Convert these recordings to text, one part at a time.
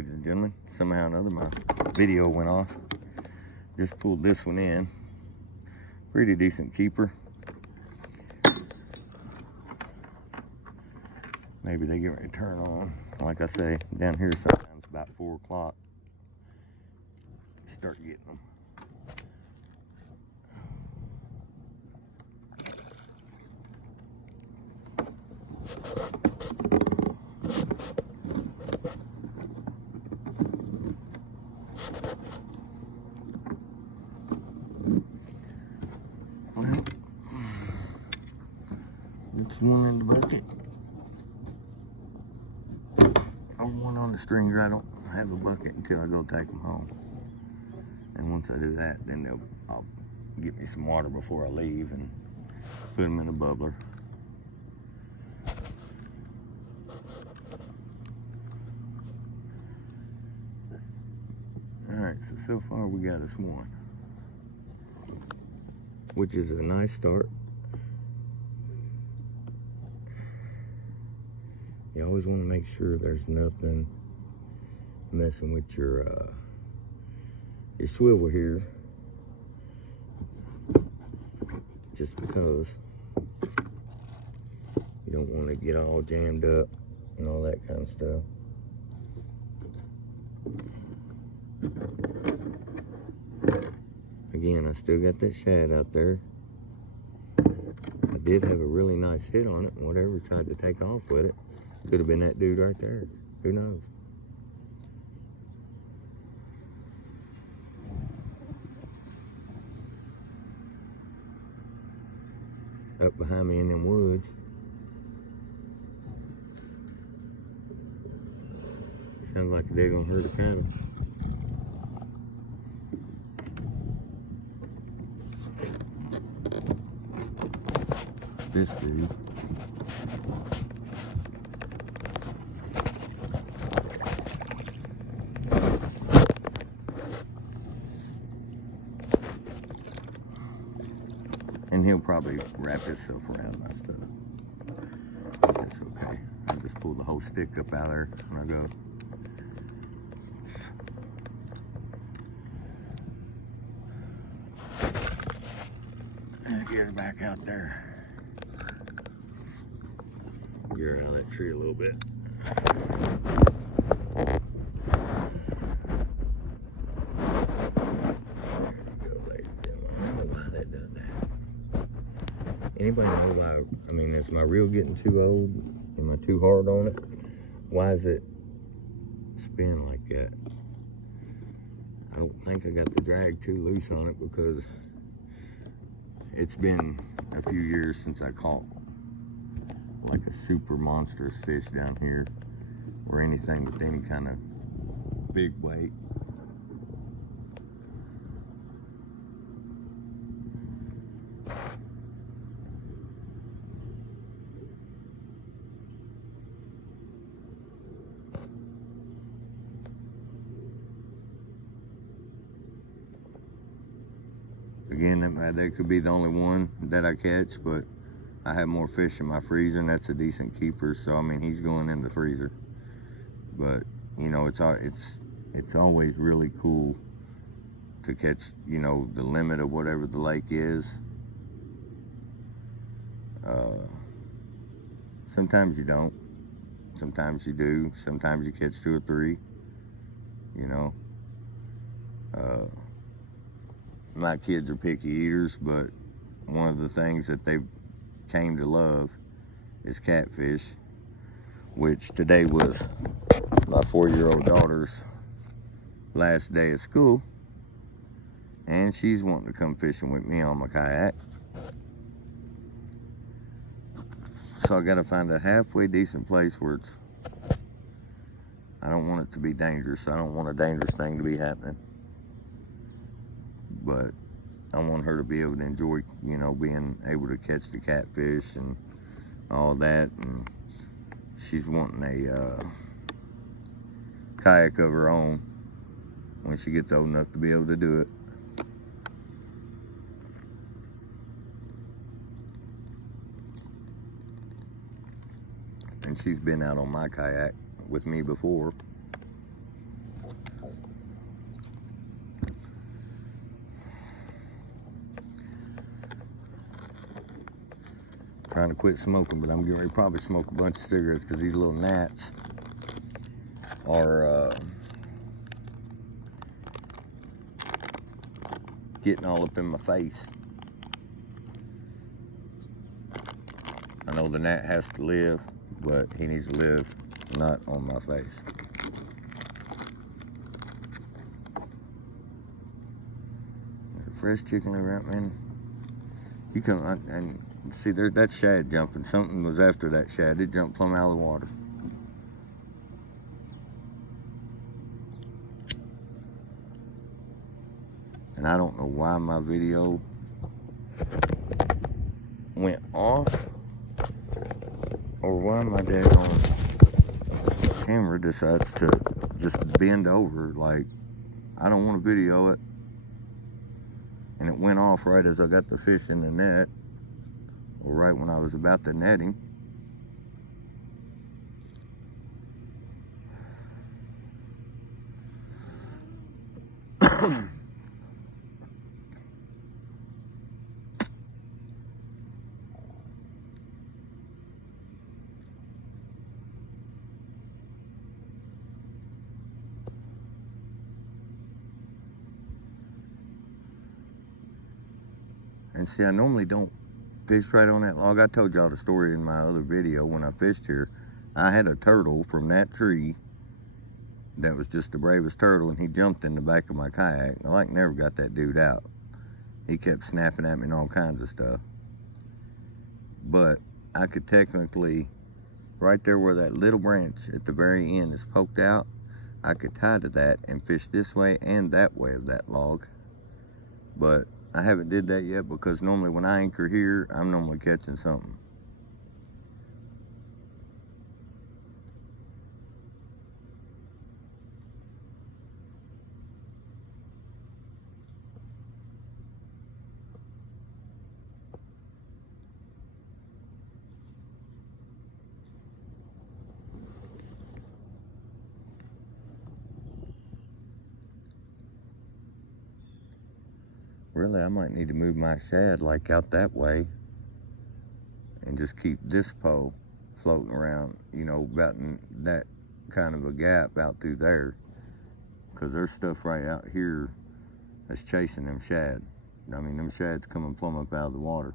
ladies and gentlemen. Somehow or another my video went off. Just pulled this one in. Pretty decent keeper. Maybe they get ready to turn on. Like I say, down here sometimes about 4 o'clock, start getting them. Well, that's one in the bucket. Or one on the stringer. I don't have a bucket until I go take them home. And once I do that, then I'll get me some water before I leave and put them in a bubbler. Alright, so far we got us one, which is a nice start. You always want to make sure there's nothing messing with your swivel here, just because you don't want to get all jammed up and all that kind of stuff. Again, I still got that shad out there. I did have a really nice hit on it, and whatever tried to take off with it, could have been that dude right there. Who knows? Up behind me in them woods. Sounds like they're gonna herd of cattle. This dude. And he'll probably wrap himself around my stuff. But that's okay. I just pull the whole stick up out of there when I go. Let's get her back out there. Get her out of that tree a little bit. Anybody know why? I mean, is my reel getting too old? Am I too hard on it? Why is it spin like that? I don't think I got the drag too loose on it, because it's been a few years since I caught like a super monstrous fish down here, or anything with any kind of big weight. Again, that could be the only one that I catch, but I have more fish in my freezer, and that's a decent keeper. So I mean, he's going in the freezer. But you know, it's always really cool to catch, you know, the limit of whatever the lake is. Sometimes you don't. Sometimes you do. Sometimes you catch 2 or 3. You know. My kids are picky eaters, but one of the things that they've came to love is catfish, which today was my 4-year-old daughter's last day of school, and she's wanting to come fishing with me on my kayak. So I gotta find a halfway decent place where I don't want it to be dangerous. I don't want a dangerous thing to be happening, but I want her to be able to enjoy, you know, being able to catch the catfish and all that. And she's wanting a kayak of her own when she gets old enough to be able to do it. And she's been out on my kayak with me before. trying to quit smoking, but I'm getting ready to probably smoke a bunch of cigarettes because these little gnats are getting all up in my face. I know the gnat has to live, but he needs to live not on my face. Fresh chicken liver out, man. You come and see, there's that shad jumping. Something was after that shad. It jumped plumb out of the water. And I don't know why my video went off or why my daggone camera decides to just bend over like I don't want to video it. And it went off right as I got the fish in the net, or right when I was about to net him. And see, I normally don't fish right on that log. I told y'all the story in my other video when I fished here. I had a turtle from that tree that was just the bravest turtle, and he jumped in the back of my kayak. I like never got that dude out. He kept snapping at me and all kinds of stuff. But I could technically, right there where that little branch at the very end is poked out, I could tie to that and fish this way and that way of that log. But I haven't did that yet because normally when I anchor here, I'm normally catching something. Really, I might need to move my shad like out that way and just keep this pole floating around, you know, about in that kind of a gap out through there, because there's stuff right out here that's chasing them shad. I mean, them shad's coming plumb up out of the water.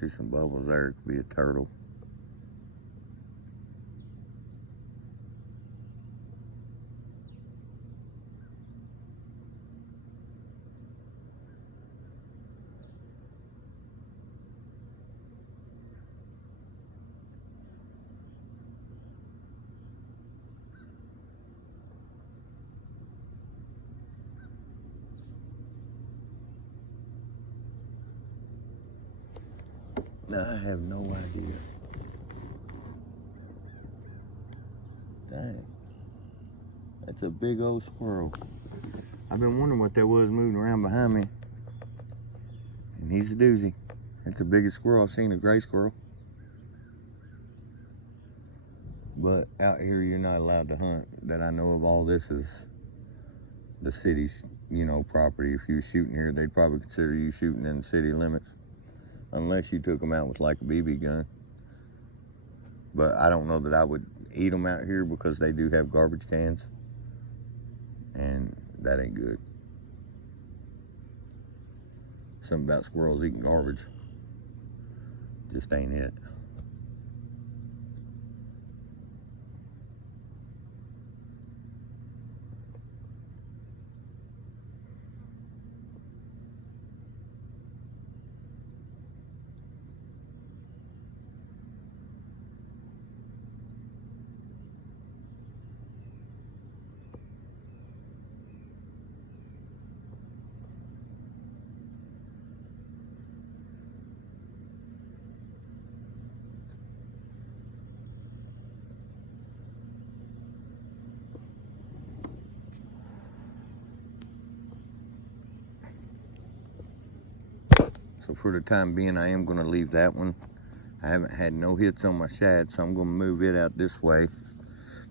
See some bubbles there, it could be a turtle. I have no idea. Dang. That's a big old squirrel. I've been wondering what that was moving around behind me. And he's a doozy. It's the biggest squirrel I've seen, a gray squirrel. But out here, you're not allowed to hunt. That I know of. All this is the city's, you know, property. If you were shooting here, they'd probably consider you shooting in the city limits. Unless you took them out with like a BB gun. But I don't know that I would eat them out here because they do have garbage cans. And that ain't good. Something about squirrels eating garbage just ain't it. So for the time being, I am gonna leave that one. I haven't had no hits on my shad, so I'm gonna move it out this way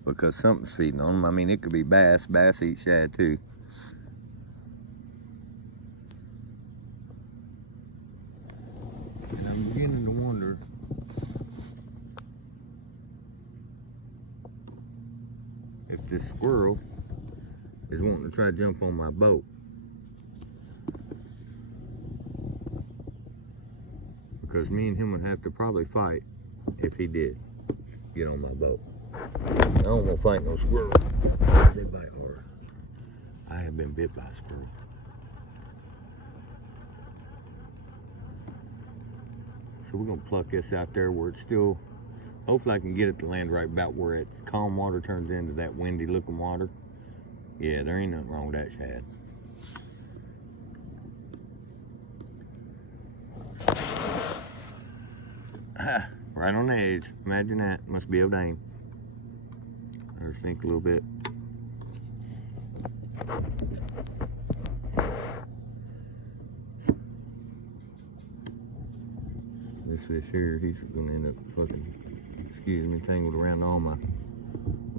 because something's feeding on them. I mean, it could be bass. Bass eat shad too. And I'm beginning to wonder if this squirrel is wanting to try to jump on my boat. Because me and him would have to probably fight if he did get on my boat. I don't want to fight no squirrel. They bite hard. I have been bit by a squirrel. So we're gonna pluck this out there where it's still, hopefully I can get it to land right about where it's calm water turns into that windy looking water. Yeah, there ain't nothing wrong with that shad. Ah, right on the edge. Imagine that. Must be able to aim. Or sink a little bit. This fish here, he's gonna end up fucking, excuse me, tangled around all my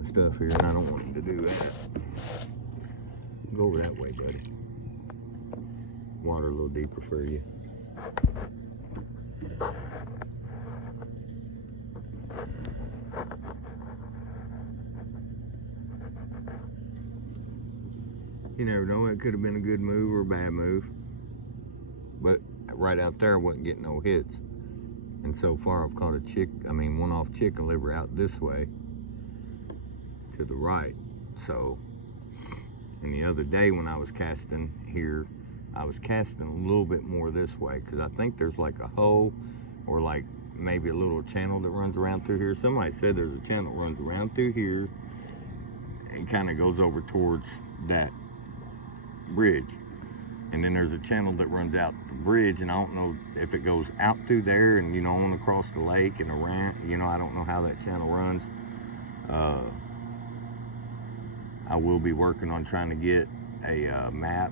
stuff here, and I don't want him to do that. Go over that way, buddy. Water a little deeper for you. You never know, it could have been a good move or a bad move. But right out there, I wasn't getting no hits. And so far, I've caught a one-off chicken liver out this way to the right. So, and the other day when I was casting here, I was casting a little bit more this way because I think there's like a hole or like maybe a little channel that runs around through here. Somebody said there's a channel that runs around through here and kind of goes over towards that bridge. And then there's a channel that runs out the bridge, and I don't know if it goes out through there and, you know, on across the lake and around, you know, I don't know how that channel runs. I will be working on trying to get a map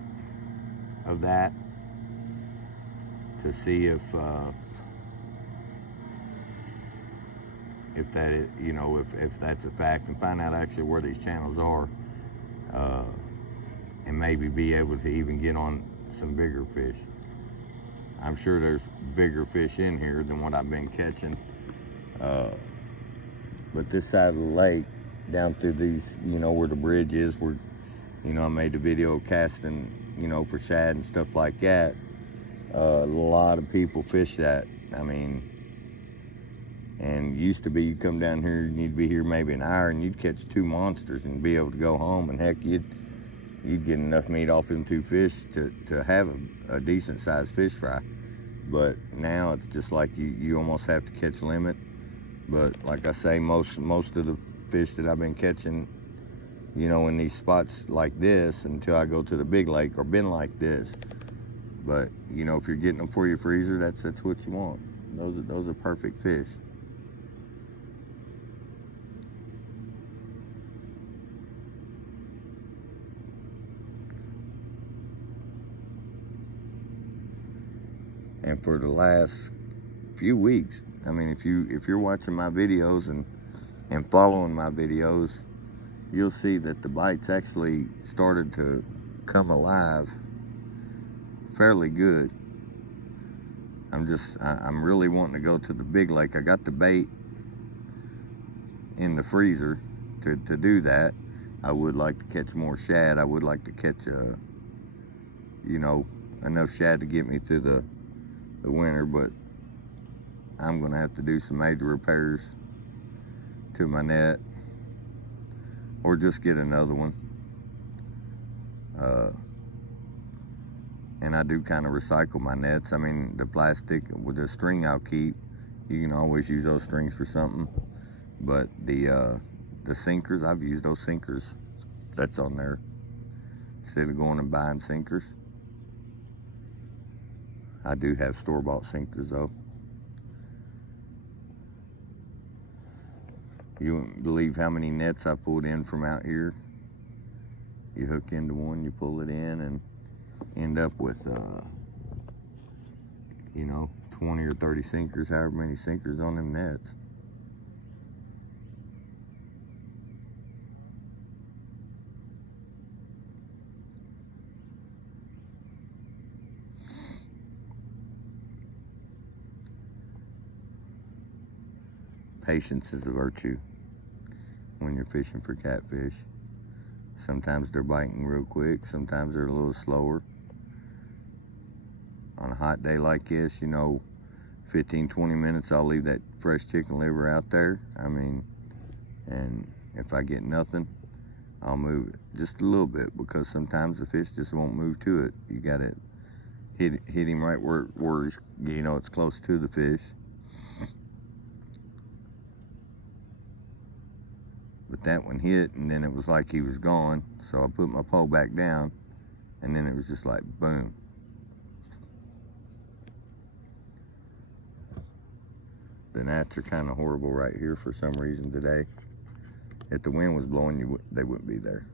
of that to see if that is, you know, if that's a fact, and find out actually where these channels are, and maybe be able to even get on some bigger fish. I'm sure there's bigger fish in here than what I've been catching, but this side of the lake, down through these, you know, where the bridge is, where, you know, I made the video casting, you know, for shad and stuff like that. A lot of people fish that. I mean, and used to be, you'd come down here and you'd be here maybe an hour and you'd catch 2 monsters and be able to go home, and heck, you'd get enough meat off them 2 fish to have a decent sized fish fry. But now it's just like you almost have to catch limit. But like I say, most of the fish that I've been catching, you know, in these spots like this until I go to the big lake, or been like this. But, you know, if you're getting them for your freezer, that's what you want. Those are perfect fish. And for the last few weeks, I mean, if you're watching my videos and following my videos, you'll see that the bites actually started to come alive fairly good. I'm really wanting to go to the big lake. I got the bait in the freezer to do that. I would like to catch more shad. I would like to catch you know, enough shad to get me through the winter, but I'm gonna have to do some major repairs to my net, or just get another one. And I do kind of recycle my nets. I mean, the plastic with the string I'll keep. You can always use those strings for something. But the sinkers, I've used those sinkers that's on there instead of going and buying sinkers. I do have store-bought sinkers though. You wouldn't believe how many nets I pulled in from out here. You hook into one, you pull it in, and end up with you know, 20 or 30 sinkers, however many sinkers on them nets. Patience is a virtue when you're fishing for catfish. Sometimes they're biting real quick, sometimes they're a little slower. On a hot day like this, you know, 15-20 minutes I'll leave that fresh chicken liver out there. I mean, and if I get nothing, I'll move it just a little bit, because sometimes the fish just won't move to it. You gotta hit him right where you know it's close to the fish. But that one hit, and then it was like he was gone. So I put my pole back down, and then it was just like boom. The gnats are kind of horrible right here for some reason today. If the wind was blowing, they wouldn't be there.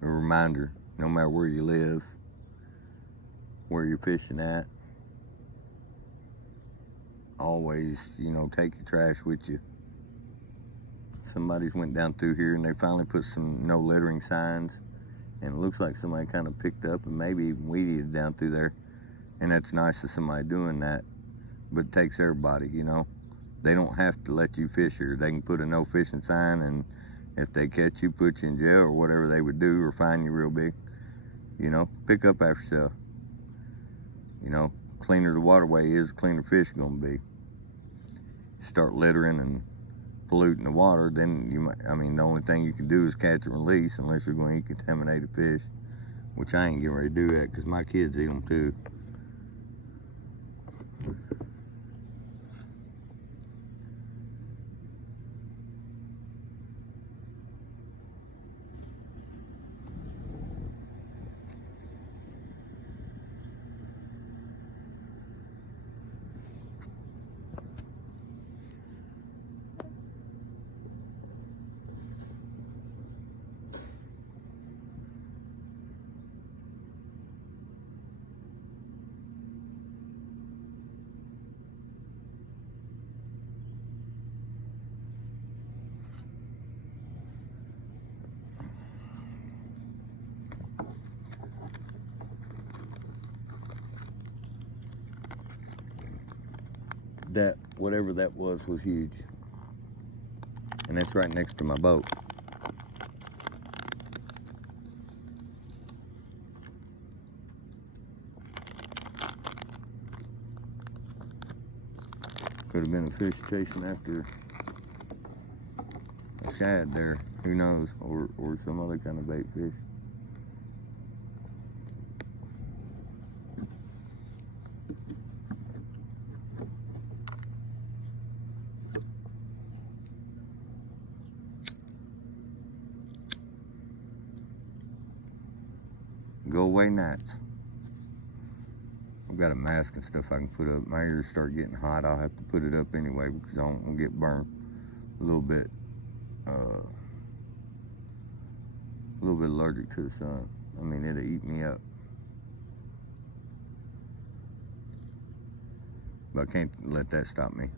A reminder, no matter where you live, where you're fishing at, always, you know, take your trash with you. Somebody's went down through here and they finally put some no littering signs, and it looks like somebody kind of picked up and maybe even weeded down through there. And that's nice of somebody doing that, but it takes everybody, you know. They don't have to let you fish here. They can put a no fishing sign, and if they catch you, put you in jail or whatever they would do, or fine you real big. You know, pick up after yourself. You know, cleaner the waterway is, cleaner fish gonna be. Start littering and polluting the water, then you might, I mean, the only thing you can do is catch and release, unless you're going to eat contaminated fish, which I ain't getting ready to do that, because my kids eat them too. That, whatever that was huge. And that's right next to my boat. Could have been a fish chasing after a shad there, who knows, or some other kind of bait fish. Go away gnats. I've got a mask and stuff I can put up. My ears start getting hot, I'll have to put it up anyway, because I don't want to get burned a little bit allergic to the sun. I mean, it'll eat me up. But I can't let that stop me.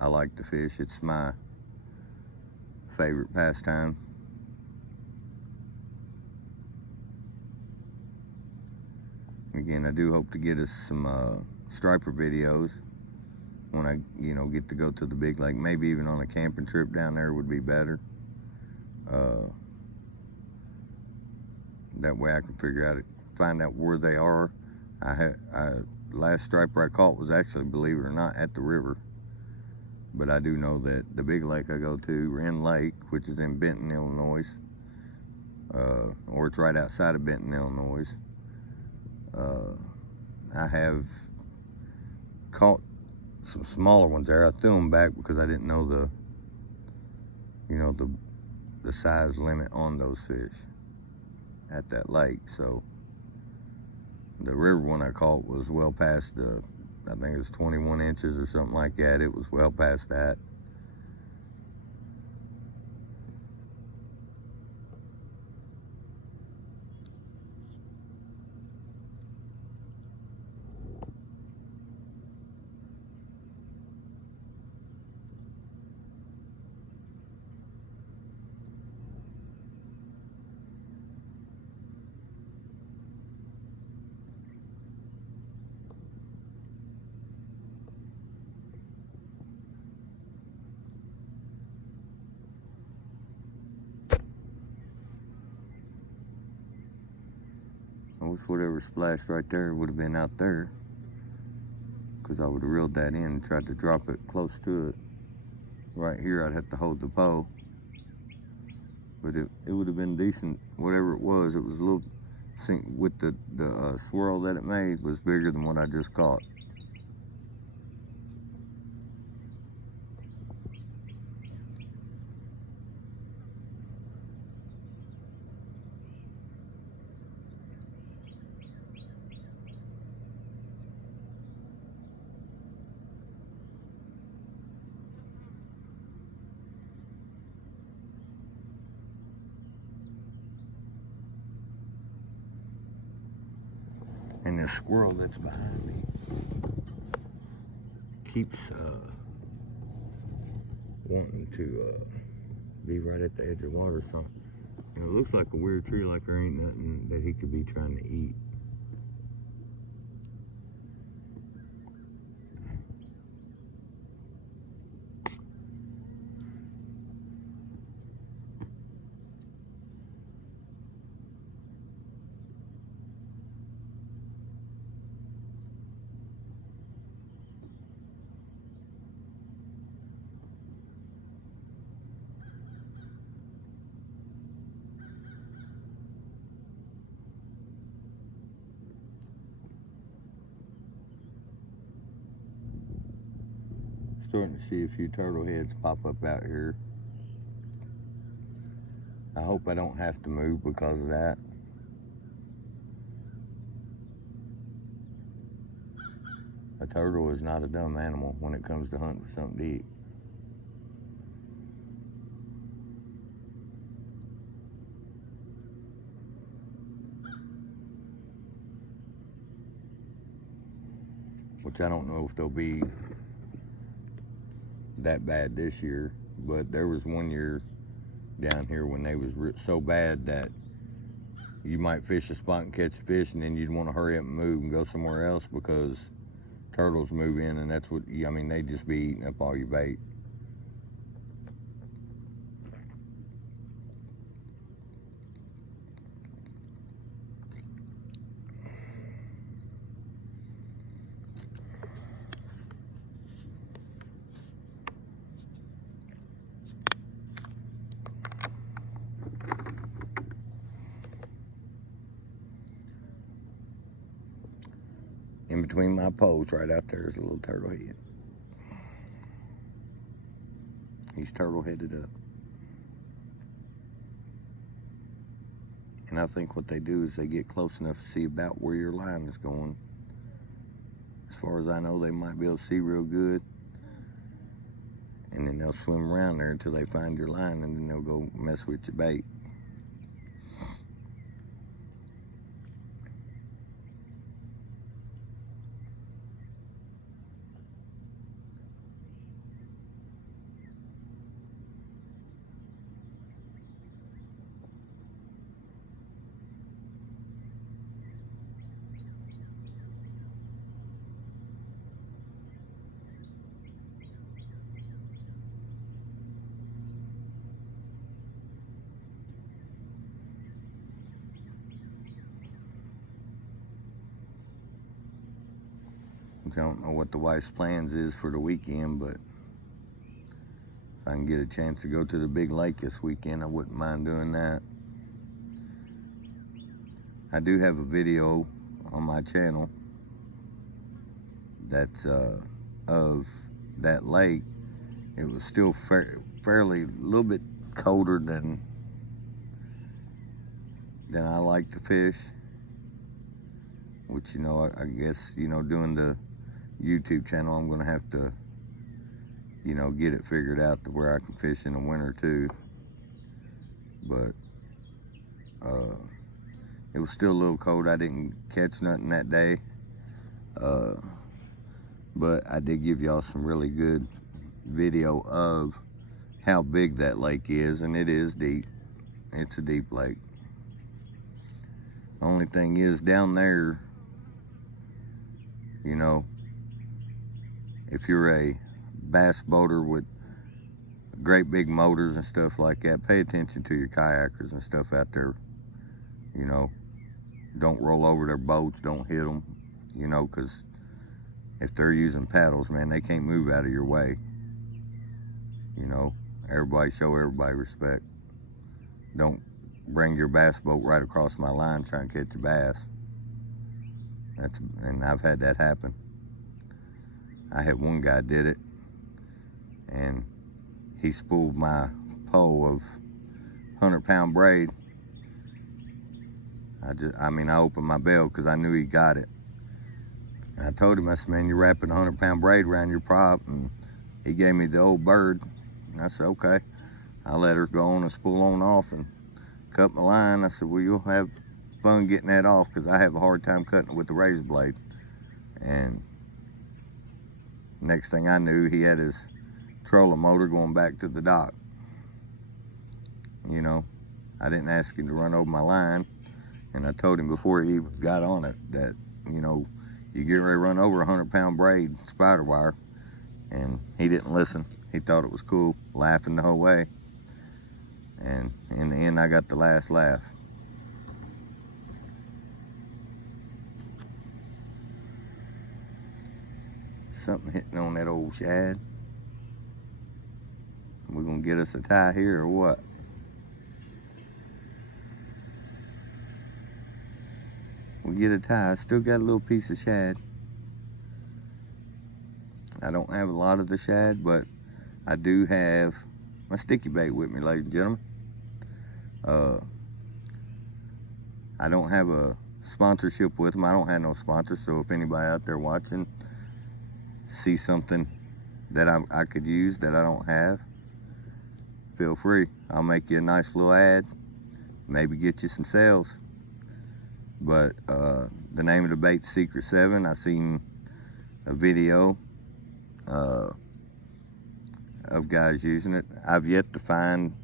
I like to fish. It's my favorite pastime. Again, I do hope to get us some striper videos when I, you know, get to go to the big lake. Maybe even on a camping trip down there would be better. That way I can find out where they are. Last striper I caught was actually, believe it or not, at the river. But I do know that the big lake I go to, Wren Lake, which is in Benton, Illinois, or it's right outside of Benton, Illinois, I have caught some smaller ones there. I threw them back because I didn't know the size limit on those fish at that lake. So The river one I caught was well past the, I think it was 21 inches or something like that. It was well past that. I wish whatever splashed right there would have been out there, because I would have reeled that in and tried to drop it close to it. Right here I'd have to hold the pole, but it would have been decent. Whatever it was a little, with the swirl that it made was bigger than what I just caught. And the squirrel that's behind me keeps wanting to be right at the edge of water. So, and it looks like a weird tree, like there ain't nothing that he could be trying to eat. Starting to see a few turtle heads pop up out here. I hope I don't have to move because of that. A turtle is not a dumb animal when it comes to hunting for something to eat. Which I don't know if they'll be that bad this year, but there was one year down here when they was so bad that you might fish a spot and catch a fish, and then you'd want to hurry up and move and go somewhere else because turtles move in, and that's what, I mean, they just be eating up all your bait. In between my poles right out there is a little turtle head. He's turtle headed up. And I think what they do is they get close enough to see about where your line is going. As far as I know, they might be able to see real good. And then they'll swim around there until they find your line, and then they'll go mess with your bait. I don't know what the wife's plans is for the weekend, but if I can get a chance to go to the big lake this weekend, I wouldn't mind doing that. I do have a video on my channel that's of that lake. It was still fairly a little bit colder than I like to fish. which, you know, I guess, you know, doing the YouTube channel, I'm gonna have to, you know, get it figured out to where I can fish in the winter too. But it was still a little cold. I didn't catch nothing that day, but I did give y'all some really good video of how big that lake is, and it is deep. It's a deep lake. Only thing is, down there, you know, if you're a bass boater with great big motors and stuff like that, pay attention to your kayakers and stuff out there. You know, don't roll over their boats, don't hit them, you know, because if they're using paddles, man, they can't move out of your way. You know, everybody show everybody respect. Don't bring your bass boat right across my line trying to catch a bass. And I've had that happen. I had one guy did it, and he spooled my pole of 100-pound braid. I opened my bell because I knew he got it. And I told him, I said, man, you're wrapping a 100-pound braid around your prop. And he gave me the old bird. And I said, okay. I let her go on and spool on off and cut my line. I said, well, you'll have fun getting that off because I have a hard time cutting it with the razor blade. And next thing I knew, he had his trolling motor going back to the dock. You know, I didn't ask him to run over my line. And I told him before he even got on it that, you know, you get ready to run over a 100-pound braid spider wire. And he didn't listen. He thought it was cool, laughing the whole way. And in the end, I got the last laugh. Something hitting on that old shad. We're gonna get us a tie here or what? We get a tie. I still got a little piece of shad. I don't have a lot of the shad, but I do have my sticky bait with me, ladies and gentlemen. I don't have a sponsorship with them. I don't have no sponsor, so if anybody out there watching see something that I could use that I don't have, feel free. I'll make you a nice little ad, maybe get you some sales. But the name of the bait's Secret 7. I seen a video of guys using it. I've yet to find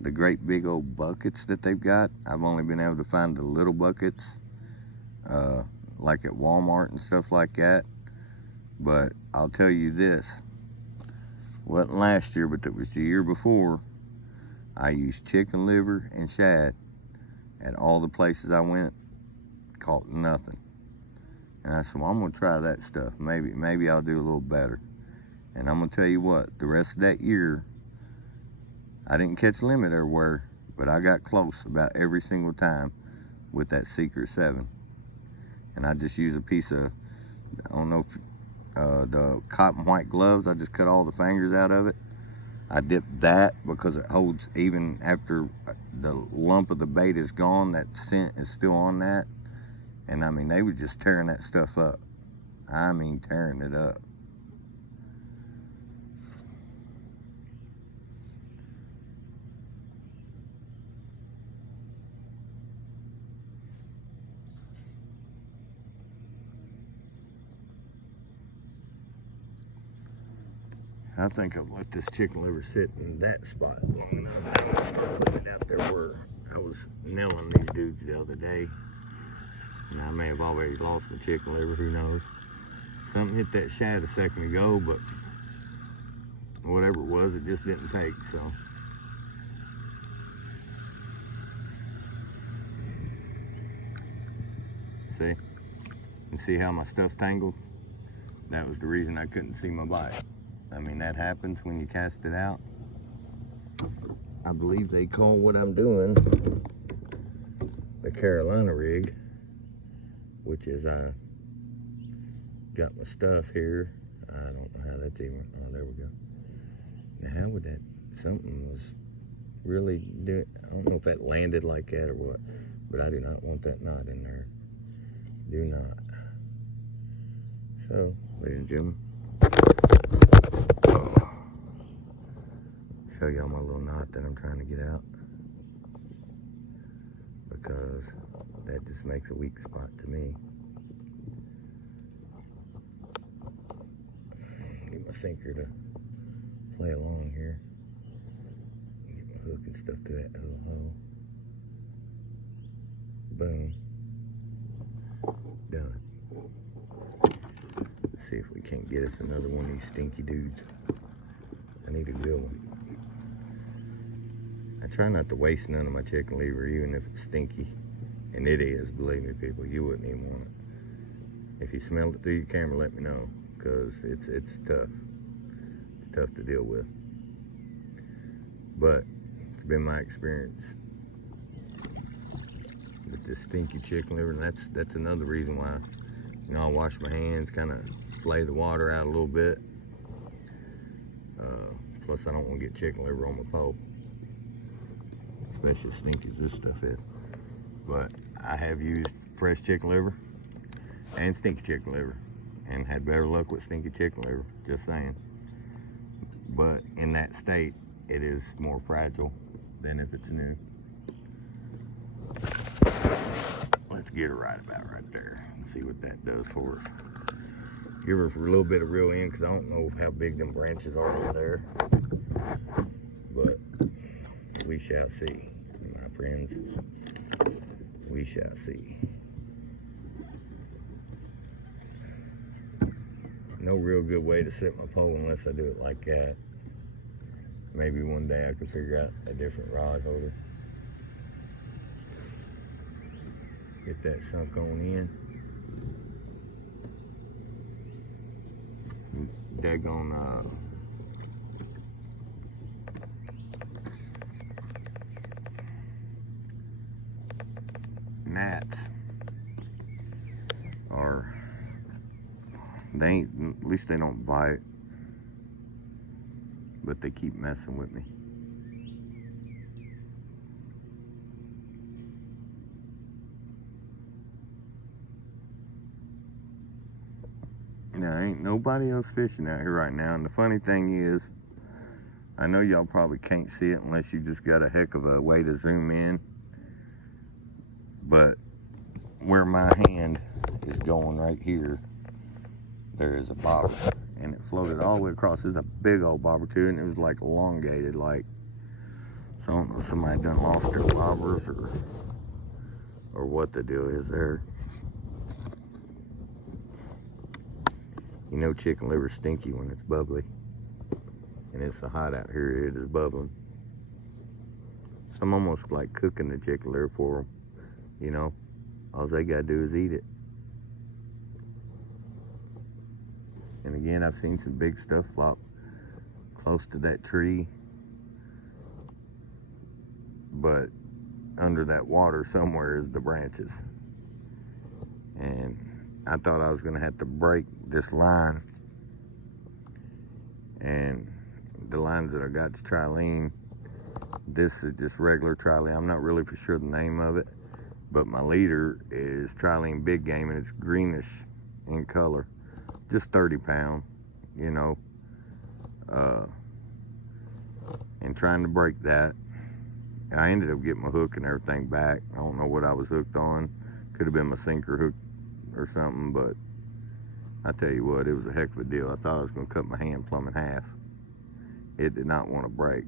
the great big old buckets that they've got. I've only been able to find the little buckets, like at Walmart and stuff like that. But I'll tell you this, wasn't last year, but it was the year before, I used chicken liver and shad at all the places I went, caught nothing. And I said, well, I'm gonna try that stuff. Maybe I'll do a little better. And I'm gonna tell you what, the rest of that year, I didn't catch limit everywhere, but I got close about every single time with that Secret 7. And I just use a piece of, I don't know if, the cotton white gloves, I just cut all the fingers out of it. I dipped that because it holds, even after the lump of the bait is gone, that scent is still on that. And I mean, they were just tearing that stuff up. I mean, tearing it up. I think I've let this chicken liver sit in that spot long enough. I'm gonna start putting it out there where I was nailing these dudes the other day. And I may have already lost my chicken liver, who knows. Something hit that shad a second ago, but whatever it was, it just didn't take, so. See? And see how my stuff's tangled? That was the reason I couldn't see my bite. I mean, that happens when you cast it out. I believe they call what I'm doing the Carolina rig, which is I got my stuff here. I don't know how that's even, oh, there we go. Now, how would that, something was really doing, I don't know if that landed like that or what, but I do not want that knot in there. Do not. So, ladies and gentlemen, show y'all my little knot that I'm trying to get out, because that just makes a weak spot to me. Get my sinker to play along here. Get my hook and stuff to that little hole. Boom. Done. See if we can't get us another one of these stinky dudes. I need a good one. I try not to waste none of my chicken liver, even if it's stinky. And it is, believe me, people. You wouldn't even want it. If you smelled it through your camera, let me know, because it's tough. It's tough to deal with. But it's been my experience with this stinky chicken liver, and that's another reason why, you know, I wash my hands, kind of flay the water out a little bit. Plus, I don't want to get chicken liver on my pole, especially as stinky as this stuff is. But I have used fresh chicken liver and stinky chicken liver, and had better luck with stinky chicken liver, just saying. But in that state, it is more fragile than if it's new. Let's get her right about right there and see what that does for us. Give her for a little bit of reel in, because I don't know how big them branches are over there. But we shall see, my friends. We shall see. No real good way to set my pole unless I do it like that. Maybe one day I could figure out a different rod holder. Get that sunk on in. Daggone gnats are, they ain't, at least they don't bite, but they keep messing with me. Now, ain't nobody else fishing out here right now, and the funny thing is, I know y'all probably can't see it unless you just got a heck of a way to zoom in, but where my hand is going right here, there is a bobber, and it floated all the way across. There's a big old bobber too, and it was like elongated, like, so I don't know if somebody done lost their bobbers or what the deal is there. You know chicken liver's stinky when it's bubbly, and it's so hot out here, it is bubbling. So I'm almost like cooking the chicken liver for them, you know. All they gotta do is eat it. And again, I've seen some big stuff flop close to that tree, but under that water somewhere is the branches. And I thought I was gonna have to break this line, and the lines that I got is trilene. This is just regular trilene. I'm not really for sure the name of it, but my leader is trilene big game, and it's greenish in color. Just 30 pound, you know. And trying to break that, I ended up getting my hook and everything back. I don't know what I was hooked on. Could have been my sinker hook or something, but I tell you what, it was a heck of a deal. I thought I was going to cut my hand plumb in half. It did not want to break.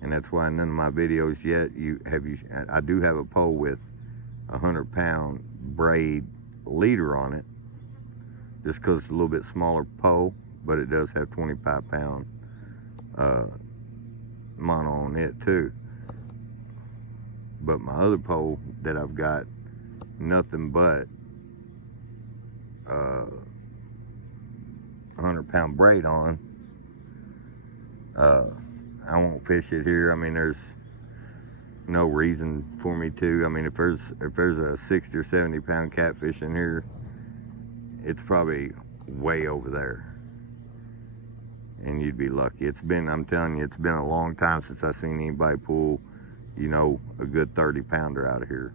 And that's why none of my videos yet, I do have a pole with a 100-pound braid leader on it, just because it's a little bit smaller pole, but it does have 25-pound mono on it too. But my other pole that I've got nothing but 100-pound braid on, I won't fish it here. I mean, there's no reason for me to. I mean, if there's a 60 or 70-pound catfish in here, it's probably way over there, and you'd be lucky. I'm telling you, it's been a long time since I've seen anybody pull, you know, a good 30-pounder out of here.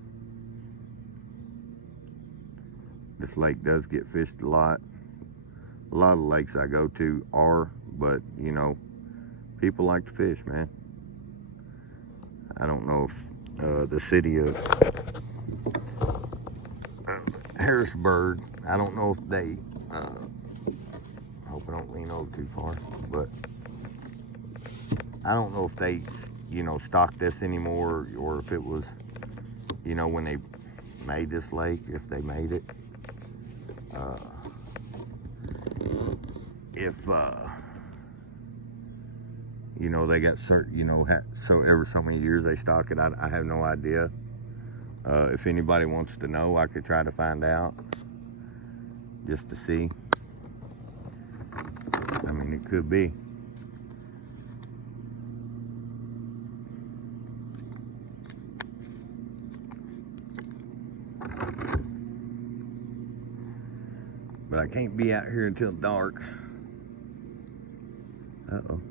This lake does get fished a lot. A lot of lakes I go to are, but you know, people like to fish, man. I don't know if the city of Harrisburg, I don't know if they, I hope I don't lean over too far, but I don't know if they, you know, stock this anymore, or if it was, you know, when they made this lake, if they made it. If, you know, they got certain, you know, so every so many years they stock it, I have no idea. If anybody wants to know, I could try to find out, just to see. I mean, it could be. But I can't be out here until dark. Uh-oh.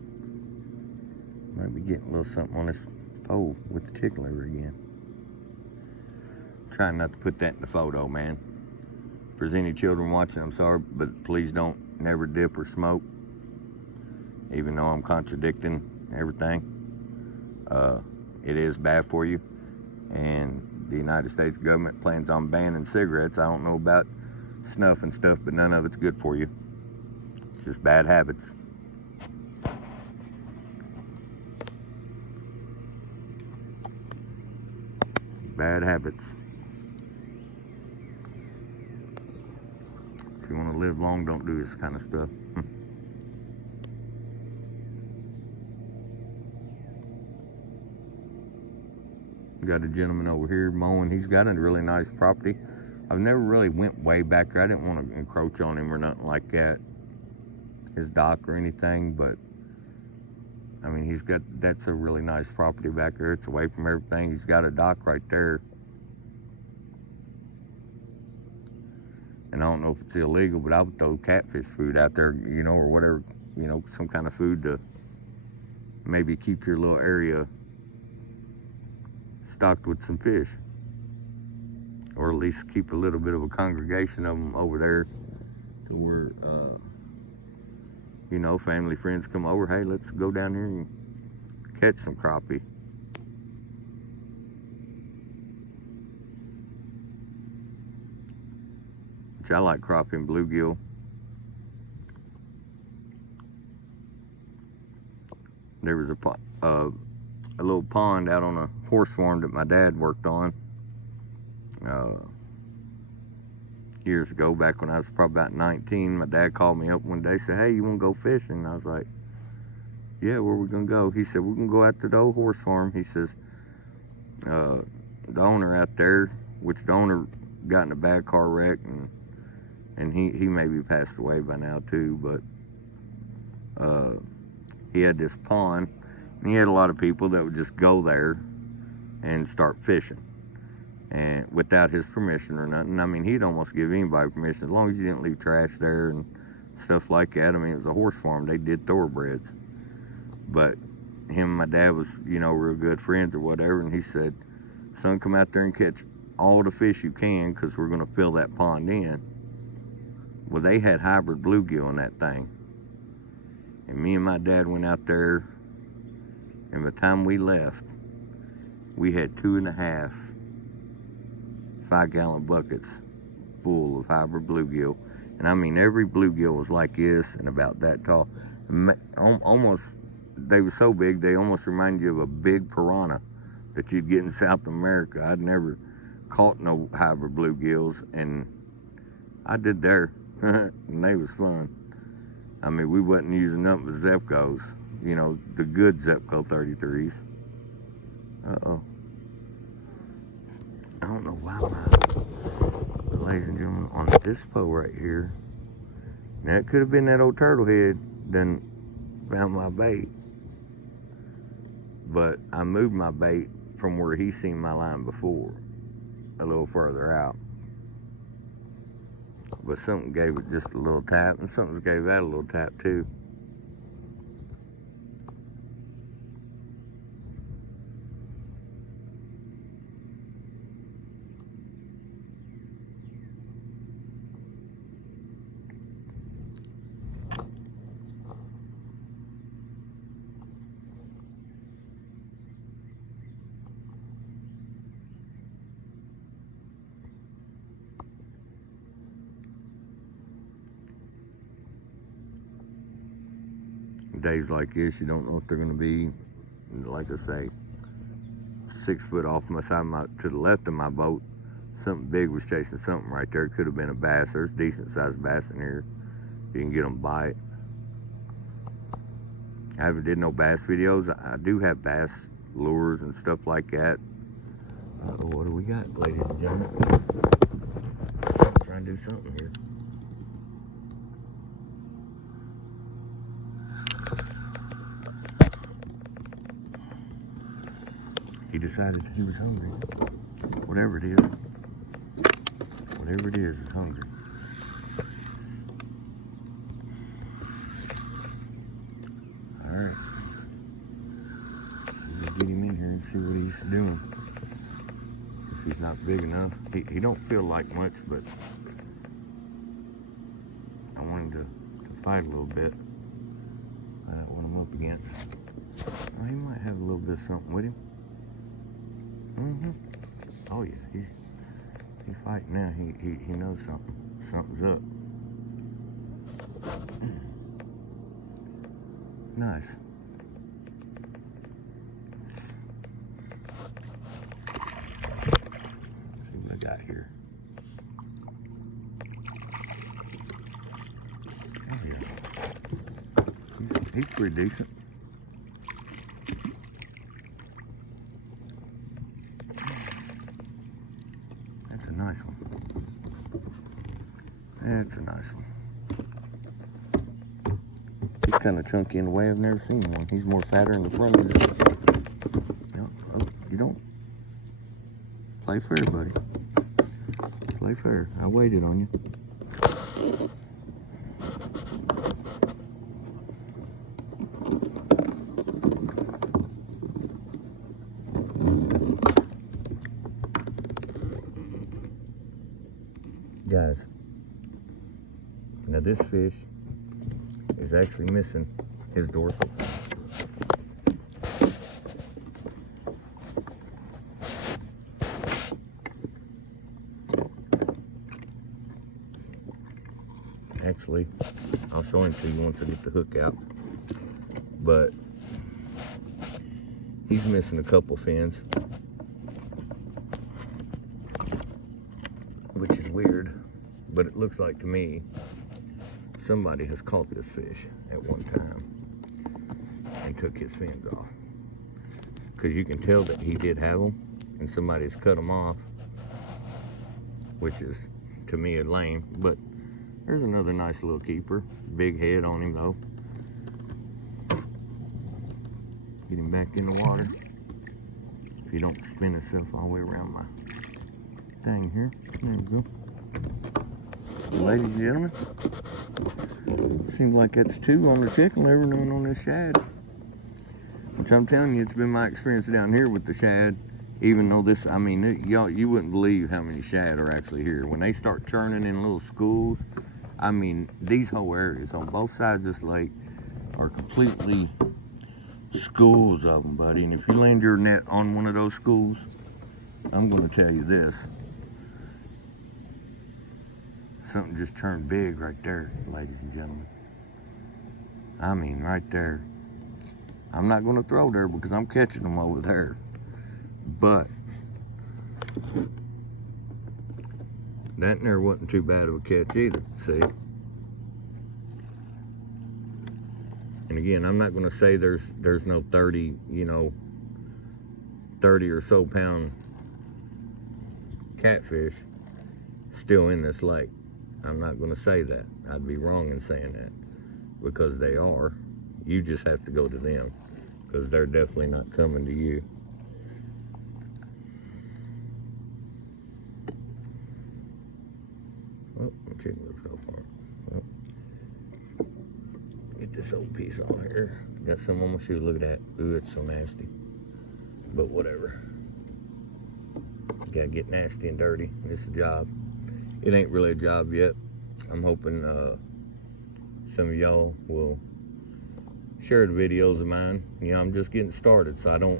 Might be getting a little something on this pole with the tickler again. Trying not to put that in the photo, man. If there's any children watching, I'm sorry, but please don't never dip or smoke. Even though I'm contradicting everything. It is bad for you. And the United States government plans on banning cigarettes. I don't know about snuff and stuff, but none of it's good for you. It's just bad habits. Bad habits. If you want to live long, don't do this kind of stuff. Got a gentleman over here mowing. He's got a really nice property. I've never really went way back there. I didn't want to encroach on him or nothing like that, his dock or anything, but I mean, that's a really nice property back there. It's away from everything. He's got a dock right there. And I don't know if it's illegal, but I would throw catfish food out there, you know, or whatever, you know, some kind of food to maybe keep your little area stocked with some fish. Or at least keep a little bit of a congregation of them over there to where, you know, family, friends come over. Hey, let's go down here and catch some crappie. Which I like crappie and bluegill. There was a little pond out on a horse farm that my dad worked on years ago, back when I was probably about 19. My dad called me up one day, said, hey, you want to go fishing? And I was like, yeah, where we gonna go? He said, we're gonna go out to the old horse farm. He says, the owner out there, which the owner got in a bad car wreck, and he maybe passed away by now too, but he had this pond, and he had a lot of people that would just go there and start fishing, and without his permission or nothing. I mean, he'd almost give anybody permission as long as you didn't leave trash there and stuff like that. I mean, it was a horse farm. They did thoroughbreds, but him and my dad was, you know, real good friends or whatever, and he said, son, come out there and catch all the fish you can, because we're going to fill that pond in. Well, they had hybrid bluegill in that thing, and me and my dad went out there, and by the time we left, we had 2.5 5-gallon buckets full of hybrid bluegill. And I mean, every bluegill was like this and about that tall. Almost, they were so big, they almost reminded you of a big piranha that you'd get in South America. I'd never caught no hybrid bluegills, and I did there, and they was fun. I mean, we wasn't using nothing but Zepcos, you know, the good Zepco 33s. Uh-oh. I don't know why ladies and gentlemen, on this pole right here, now it could have been that old turtle head done found my bait, but I moved my bait from where he seen my line before, a little further out. But something gave it just a little tap, and something gave that a little tap too. days like this, you don't know if they're going to be, like I say, 6 foot off my side, to the left of my boat. Something big was chasing something right there. It could have been a bass. There's decent sized bass in here. You can get them bite. I haven't did no bass videos. I do have bass lures and stuff like that. What do we got, ladies and gentlemen? Trying to do something here. He decided he was hungry. Whatever it is hungry. All right. We'll get him in here and see what he's doing. If he's not big enough. He don't feel like much, but I want him to fight a little bit. What I'm up against. Oh, he might have a little bit of something with him. Oh yeah, he's fighting now. He knows something. Something's up. Nice. See what I got here. Oh yeah. He's pretty decent. That's a nice one. That's a nice one. He's kind of chunky in the way. I've never seen one. He's more fatter in the front of this. Oh, you don't. Play fair, buddy. Play fair. I waited on you. Guys, now this fish is actually missing his dorsal fin. Actually, I'll show him to you once I get the hook out, but he's missing a couple fins, which is weird, but it looks like to me somebody has caught this fish at one time and took his fins off, because you can tell that he did have them and somebody's cut them off, which is to me lame. But there's another nice little keeper. Big head on him though. Get him back in the water if he don't spin himself all the way around my thing here. There we go. Ladies and gentlemen, seems like that's 2 on the chicken liver and 1 on this shad. Which I'm telling you, it's been my experience down here with the shad. Even though this, I mean, y'all, you wouldn't believe how many shad are actually here. When they start churning in little schools, I mean, these whole areas on both sides of this lake are completely schools of them, buddy. And if you land your net on one of those schools, I'm going to tell you this. Something just turned big right there, ladies and gentlemen. I mean, right there. I'm not going to throw there because I'm catching them over there. But that in there wasn't too bad of a catch either, see? And again, I'm not going to say there's no 30, you know, 30 or so pound catfish still in this lake. I'm not going to say that. I'd be wrong in saying that, because they are. You just have to go to them, because they're definitely not coming to you. Oh, my chicken liver fell apart. Well, get this old piece off here. Got some on my shoe. Look at that. Ooh, it's so nasty. But whatever. Gotta get nasty and dirty. It's a job. It ain't really a job yet. I'm hoping some of y'all will share the videos of mine. You know, I'm just getting started, so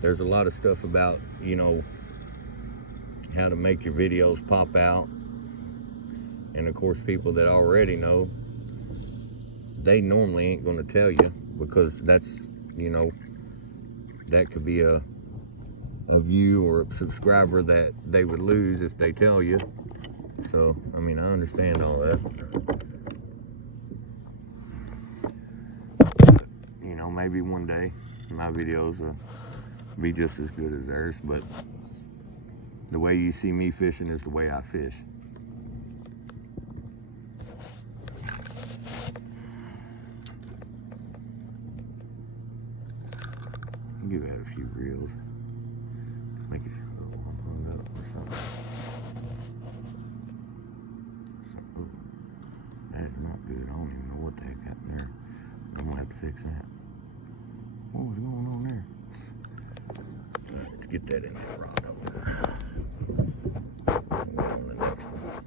there's a lot of stuff about, you know, how to make your videos pop out. And of course, people that already know they normally ain't going to tell you, because that's, you know, that could be a view or a subscriber that they would lose if they tell you. So, I mean, I understand all that. You know, maybe one day my videos will be just as good as theirs, but the way you see me fishing is the way I fish. Give that a few reels. Make it a little hung up or something. Oh, that is not good. I don't even know what the heck happened there. I'm gonna have to fix that. What was going on there? All right, let's get that in that rod over there. On the next one.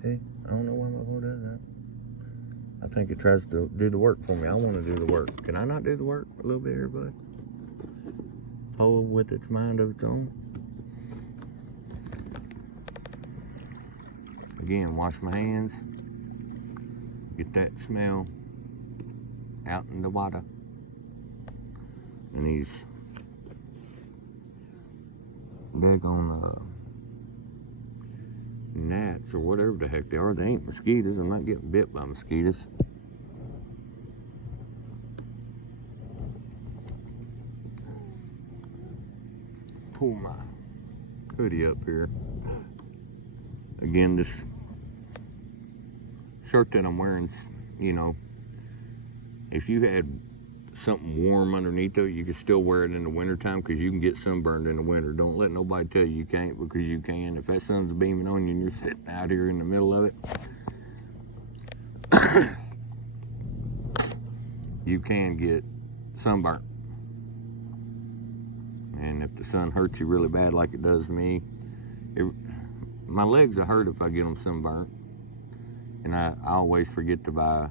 See, I don't know why my boat does that. I think it tries to do the work for me. I want to do the work. Can I not do the work a little bit here, bud? Pole with its mind of its own. Again, wash my hands. Get that smell out in the water. And these daggone gnats or whatever the heck they are, they ain't mosquitoes. I'm not getting bit by mosquitoes. Pull my hoodie up here. Again, this shirt that I'm wearing, you know, if you had something warm underneath it, you can still wear it in the wintertime, because you can get sunburned in the winter. Don't let nobody tell you can't, because you can. If that sun's beaming on you and you're sitting out here in the middle of it, you can get sunburnt. And if the sun hurts you really bad like it does me, my legs will hurt if I get them sunburnt. And I always forget to buy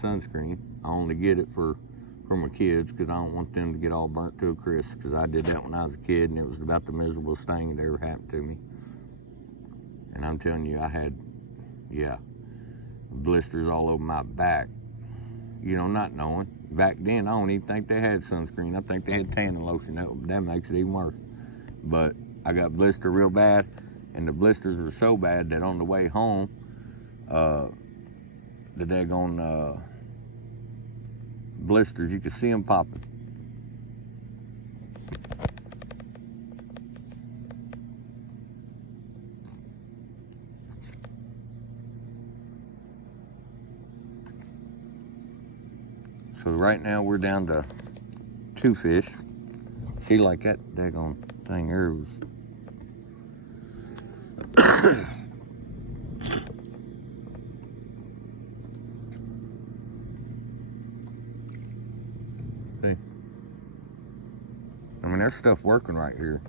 sunscreen. I only get it for my kids, because I don't want them to get all burnt to a crisp, because I did that when I was a kid, and it was about the miserable thing that ever happened to me. And I'm telling you, I had, blisters all over my back, you know, not knowing. Back then, I don't even think they had sunscreen. I think they had tanning lotion. That makes it even worse. But I got blistered real bad, and the blisters were so bad that on the way home, the daggone blisters, you could see them popping. So right now we're down to 2 fish. See, like that daggone thing there was. See, I mean, there's stuff working right here.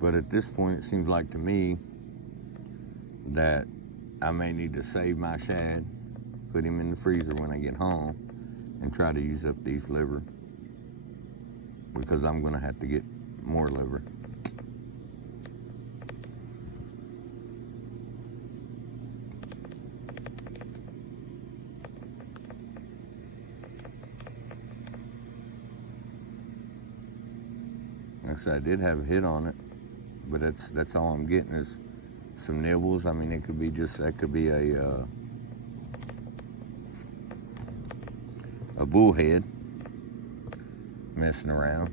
But at this point, it seems like to me that I may need to save my shad, put him in the freezer when I get home, and try to use up these liver, because I'm going to have to get more liver. Like I said, I did have a hit on it, but that's all I'm getting is some nibbles. I mean, it could be just, that could be a bullhead messing around.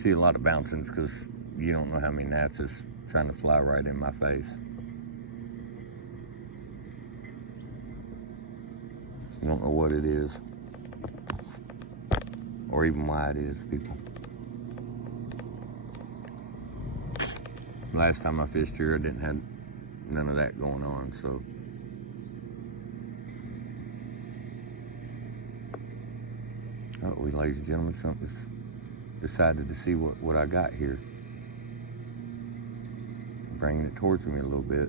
See a lot of bouncings, because you don't know how many gnats is trying to fly right in my face. You don't know what it is, or even why it is, people. Last time I fished here, I didn't have none of that going on, so. ladies and gentlemen, something's decided to see what I got here. Bringing it towards me a little bit.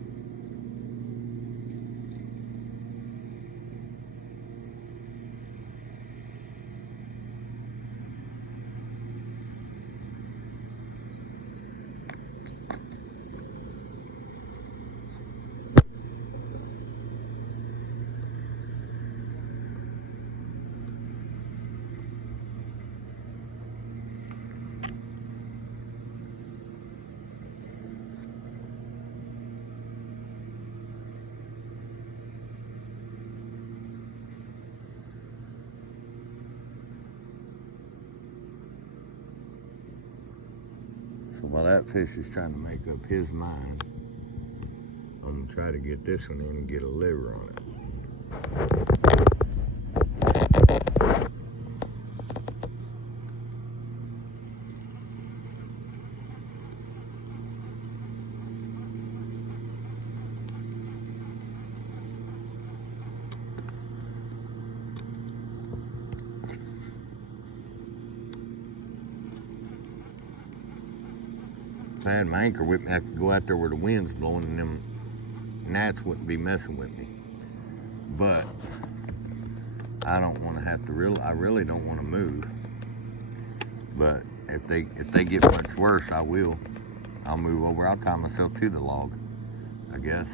So while that fish is trying to make up his mind, I'm gonna try to get this one in and get a liver on it. If I had my anchor with me, I could go out there where the wind's blowing and them gnats wouldn't be messing with me. But I don't want to have to I really don't want to move. But if they get much worse, I'll move over. I'll tie myself to the log, I guess,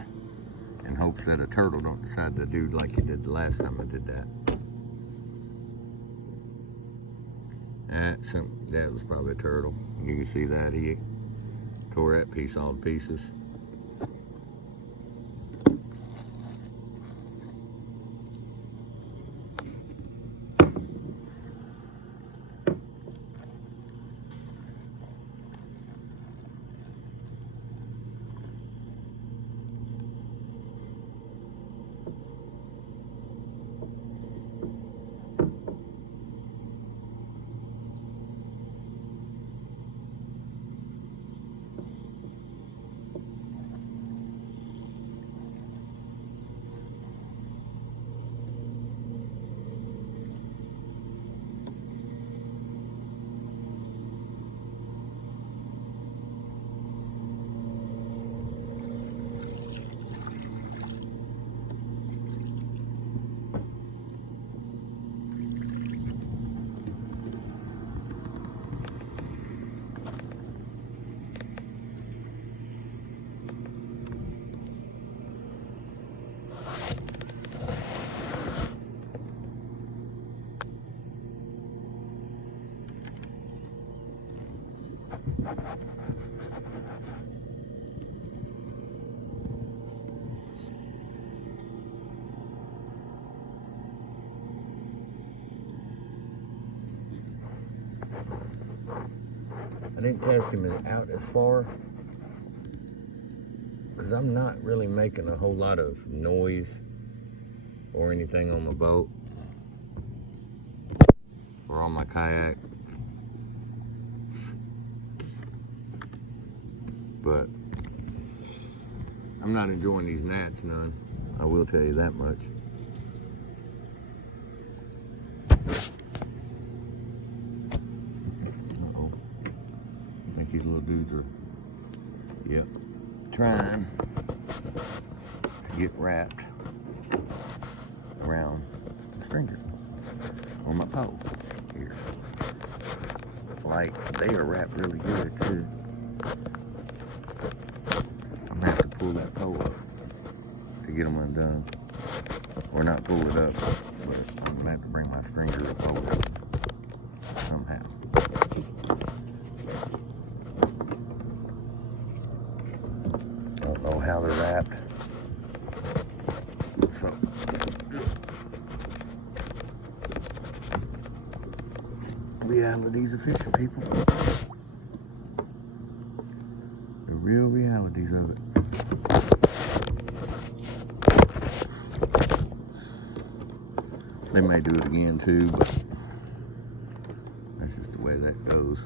in hopes that a turtle don't decide to do like he did the last time I did that. That was probably a turtle. You can see that he tore that piece all to pieces. I didn't cast him out as far because I'm not really making a whole lot of noise or anything on my boat or on my kayak. But I'm not enjoying these gnats none. I will tell you that much. Uh-oh. I think these little dudes are, yep, trying to get wrapped around the stringer on my pole here. Like, they are wrapped really good too. I'm gonna have to pull that pole up to get them undone. Or not pull it up, but I'm gonna have to bring my stringer up over it somehow. I don't know how they're wrapped. So, realities of fishing, people. The real realities of it. They may do it again too, but that's just the way that goes.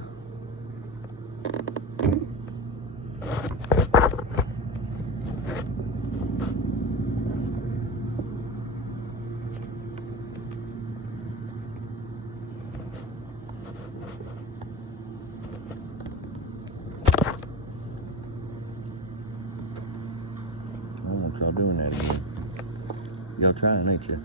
y'all doing that again? Y'all trying, ain't you?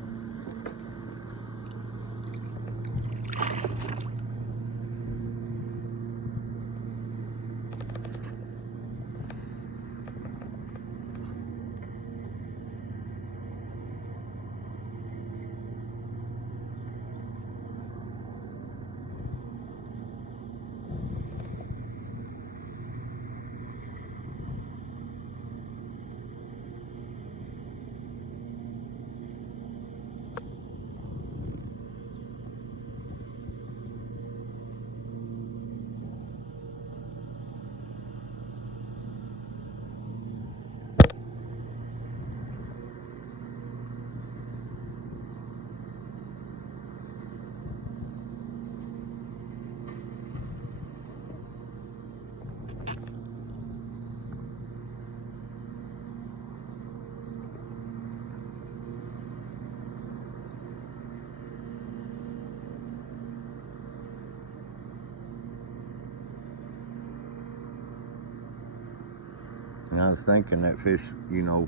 And I was thinking that fish, you know,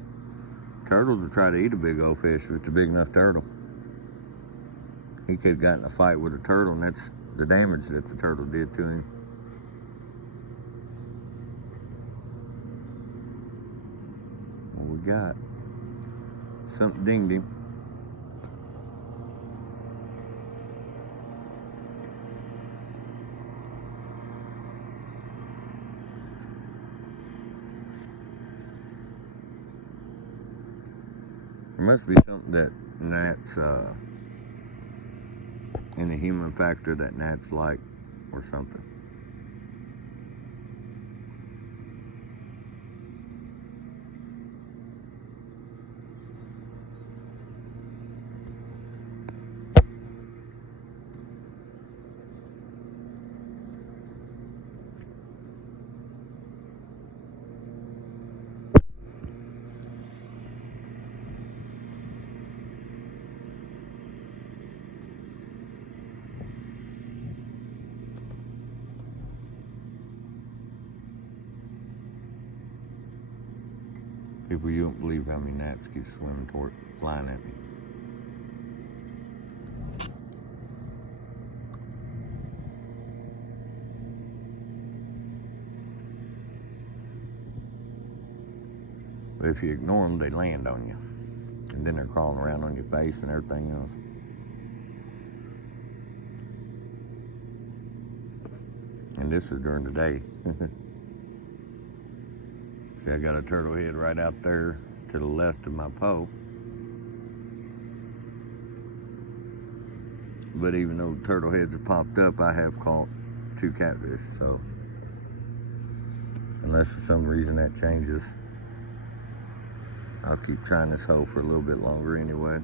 turtles will try to eat a big old fish if it's a big enough turtle. He could have gotten in a fight with a turtle, and that's the damage that the turtle did to him. What we got? Something dinged him. There must be something that gnats, in the human factor that gnats like or something. People, you don't believe how many gnats keep swimming toward, flying at me. But if you ignore them, they land on you. And then they're crawling around on your face and everything else. And this is during the day. See, I got a turtle head right out there to the left of my pole. But even though turtle heads have popped up, I have caught 2 catfish. So unless for some reason that changes, I'll keep trying this hole for a little bit longer anyway.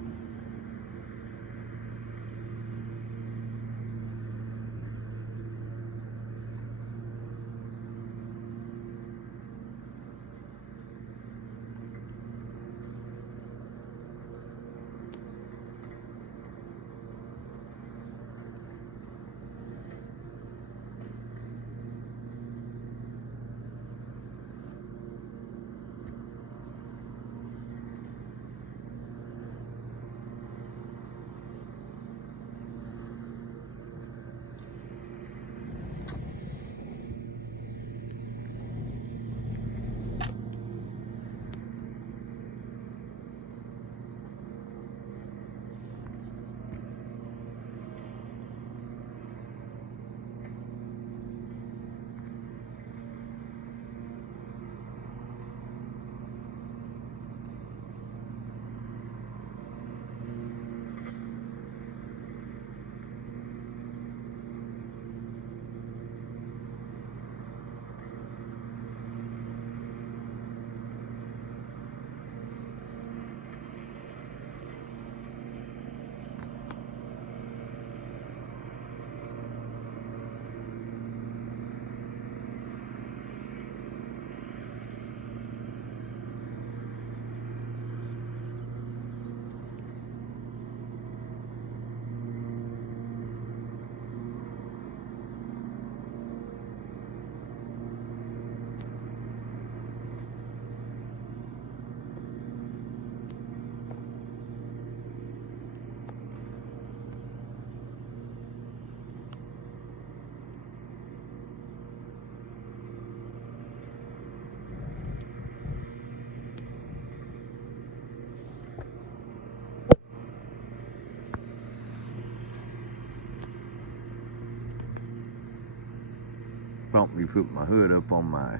thought me put my hood up on my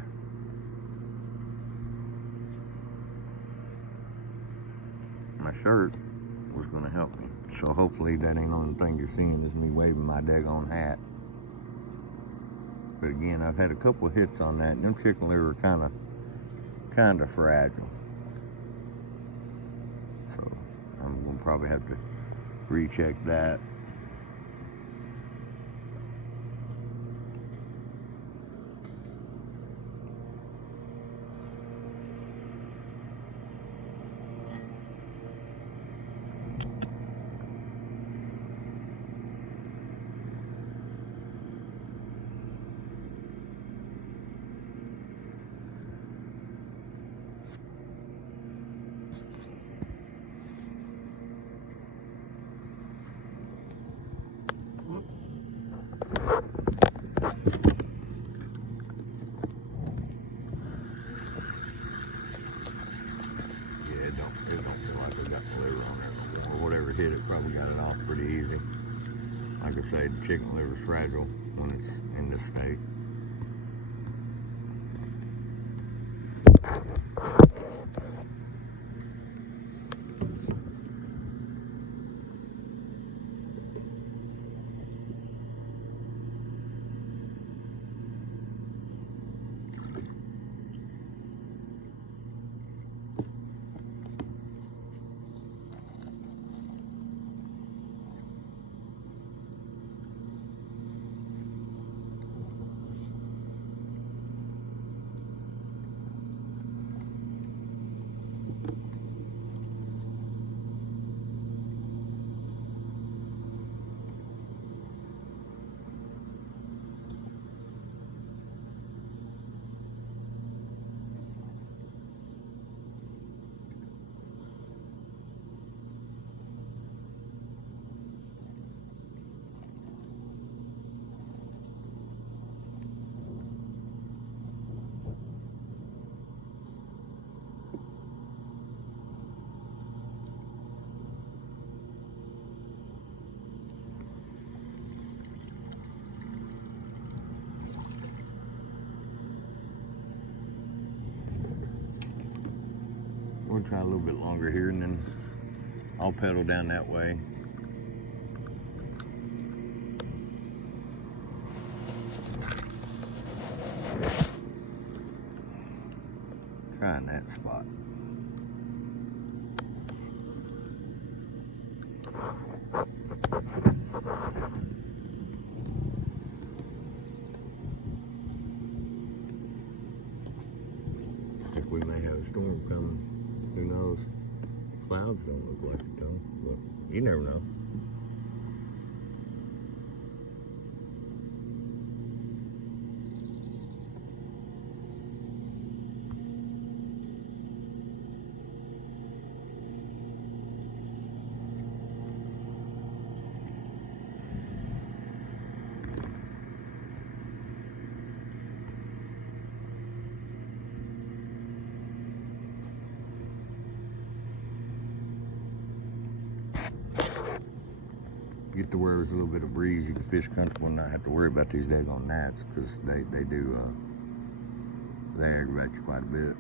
shirt was gonna help me. So hopefully that ain't the only thing you're seeing is me waving my daggone hat. But again, I've had a couple of hits on that, and them chicken liver are kind of fragile. So I'm gonna probably have to recheck that. It don't feel like I got the liver on there no more. Whatever hit it probably got it off pretty easy. Like I say, the chicken liver's fragile when it's in this state. We'll try a little bit longer here, and then I'll pedal down that way. Trying that spot. I think we may have a storm coming. Who knows? Clouds don't look like it though, but you never know. Get to where there's a little bit of breeze, you can fish comfortable and not have to worry about these daggone gnats, because they aggravate you quite a bit.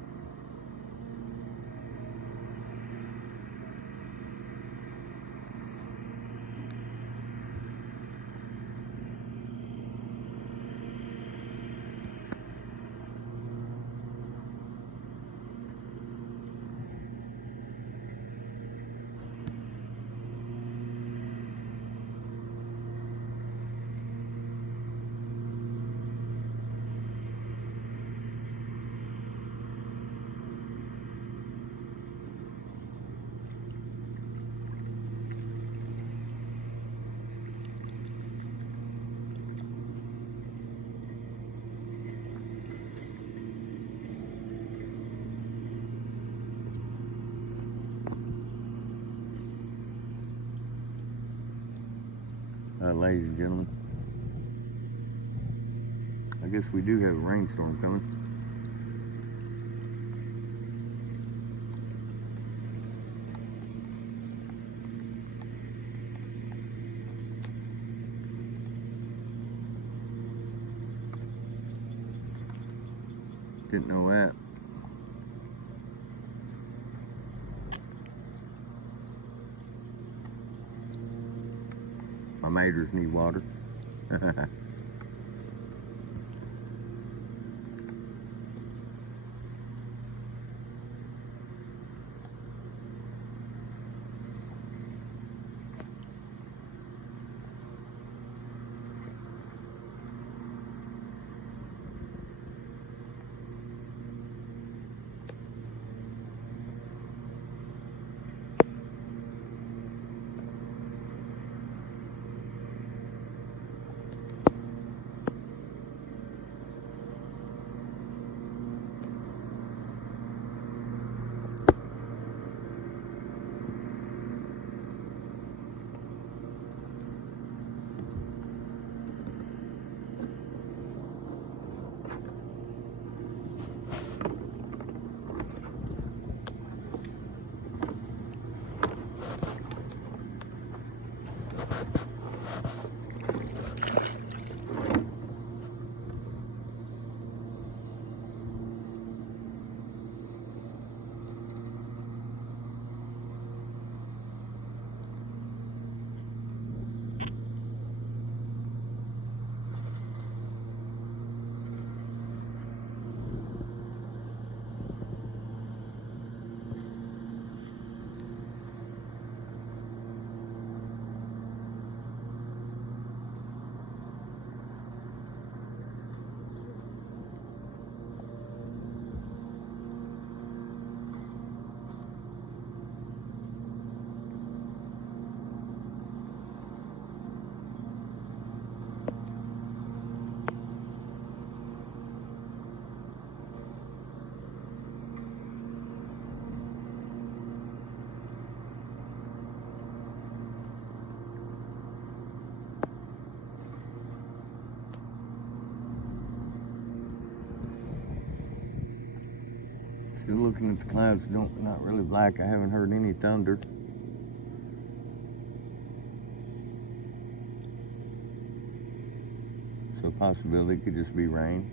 Ladies and gentlemen, I guess we do have a rainstorm coming. Didn't know that. My maters need water. Still looking at the clouds, not really black. I haven't heard any thunder. So possibility it could just be rain.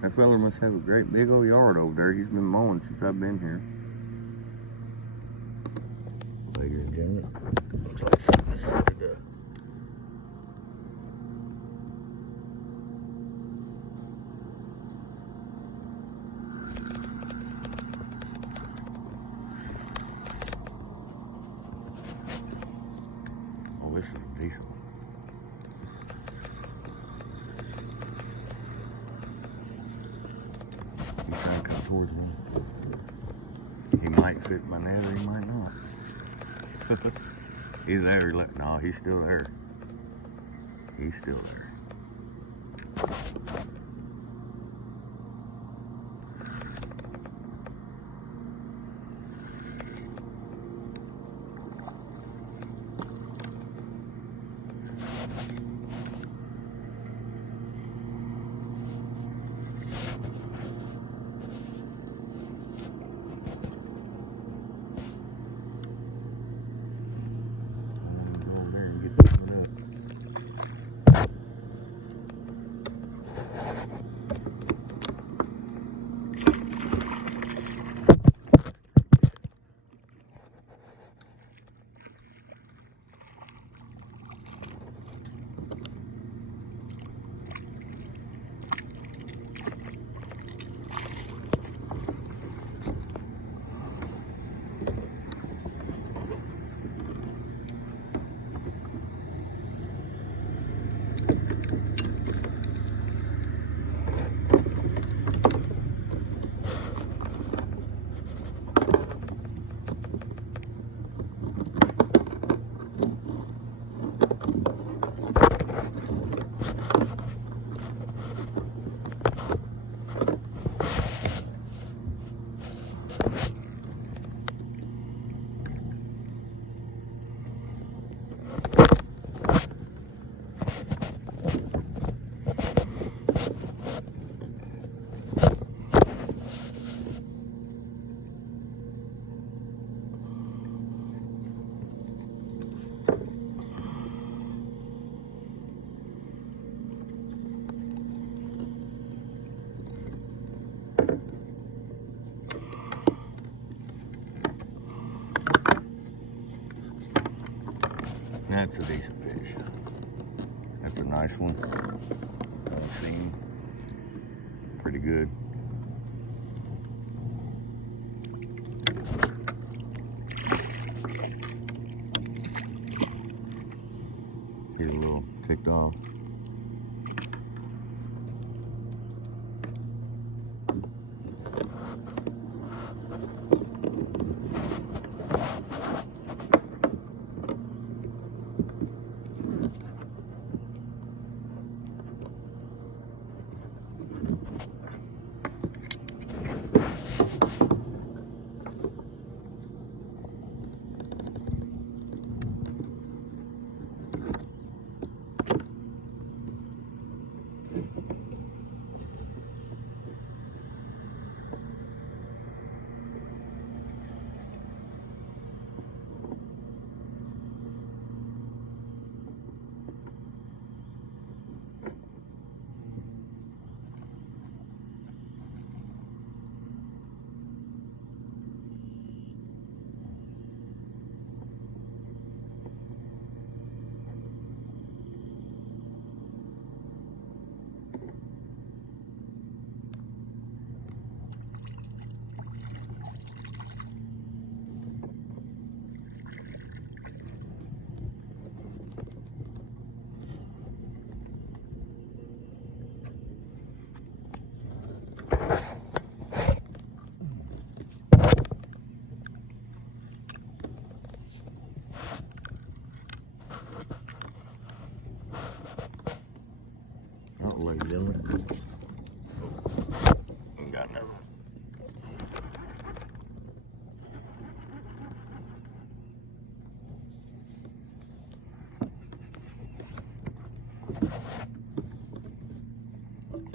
That fella must have a great big old yard over there. He's been mowing since I've been here. Ladies and gentlemen, looks like something decided to oh, this is a decent one. You try and cut towards me. He might fit my net or he might not. He's there. No, he's still there. He's still there. That's a decent fish. That's a nice one. I've seen. Pretty good. He's a little ticked off. Ladies and gentlemen, got another.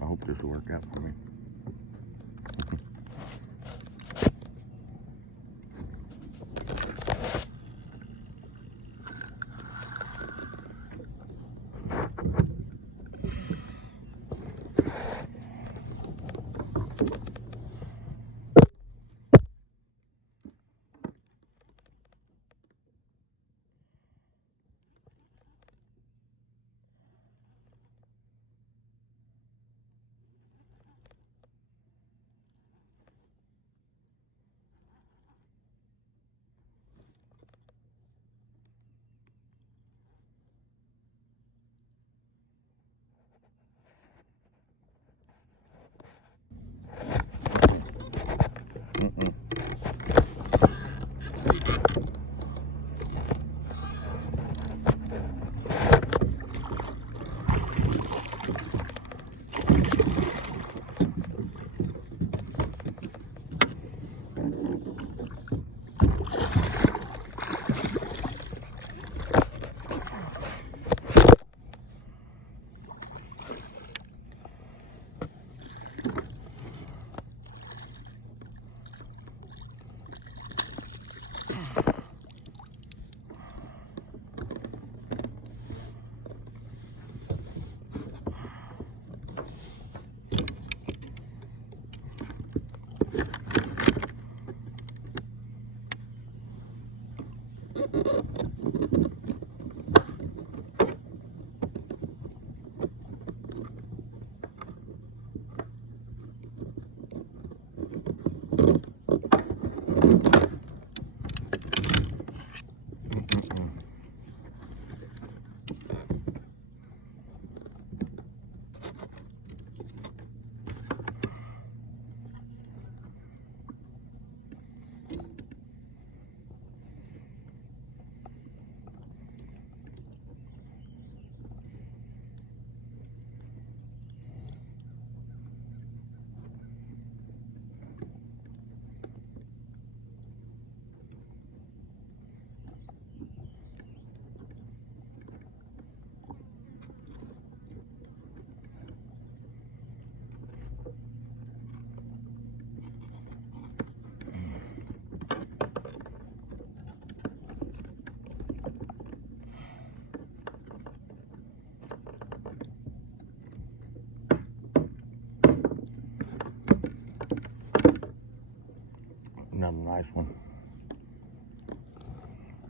I hope this will work out for me. another nice one.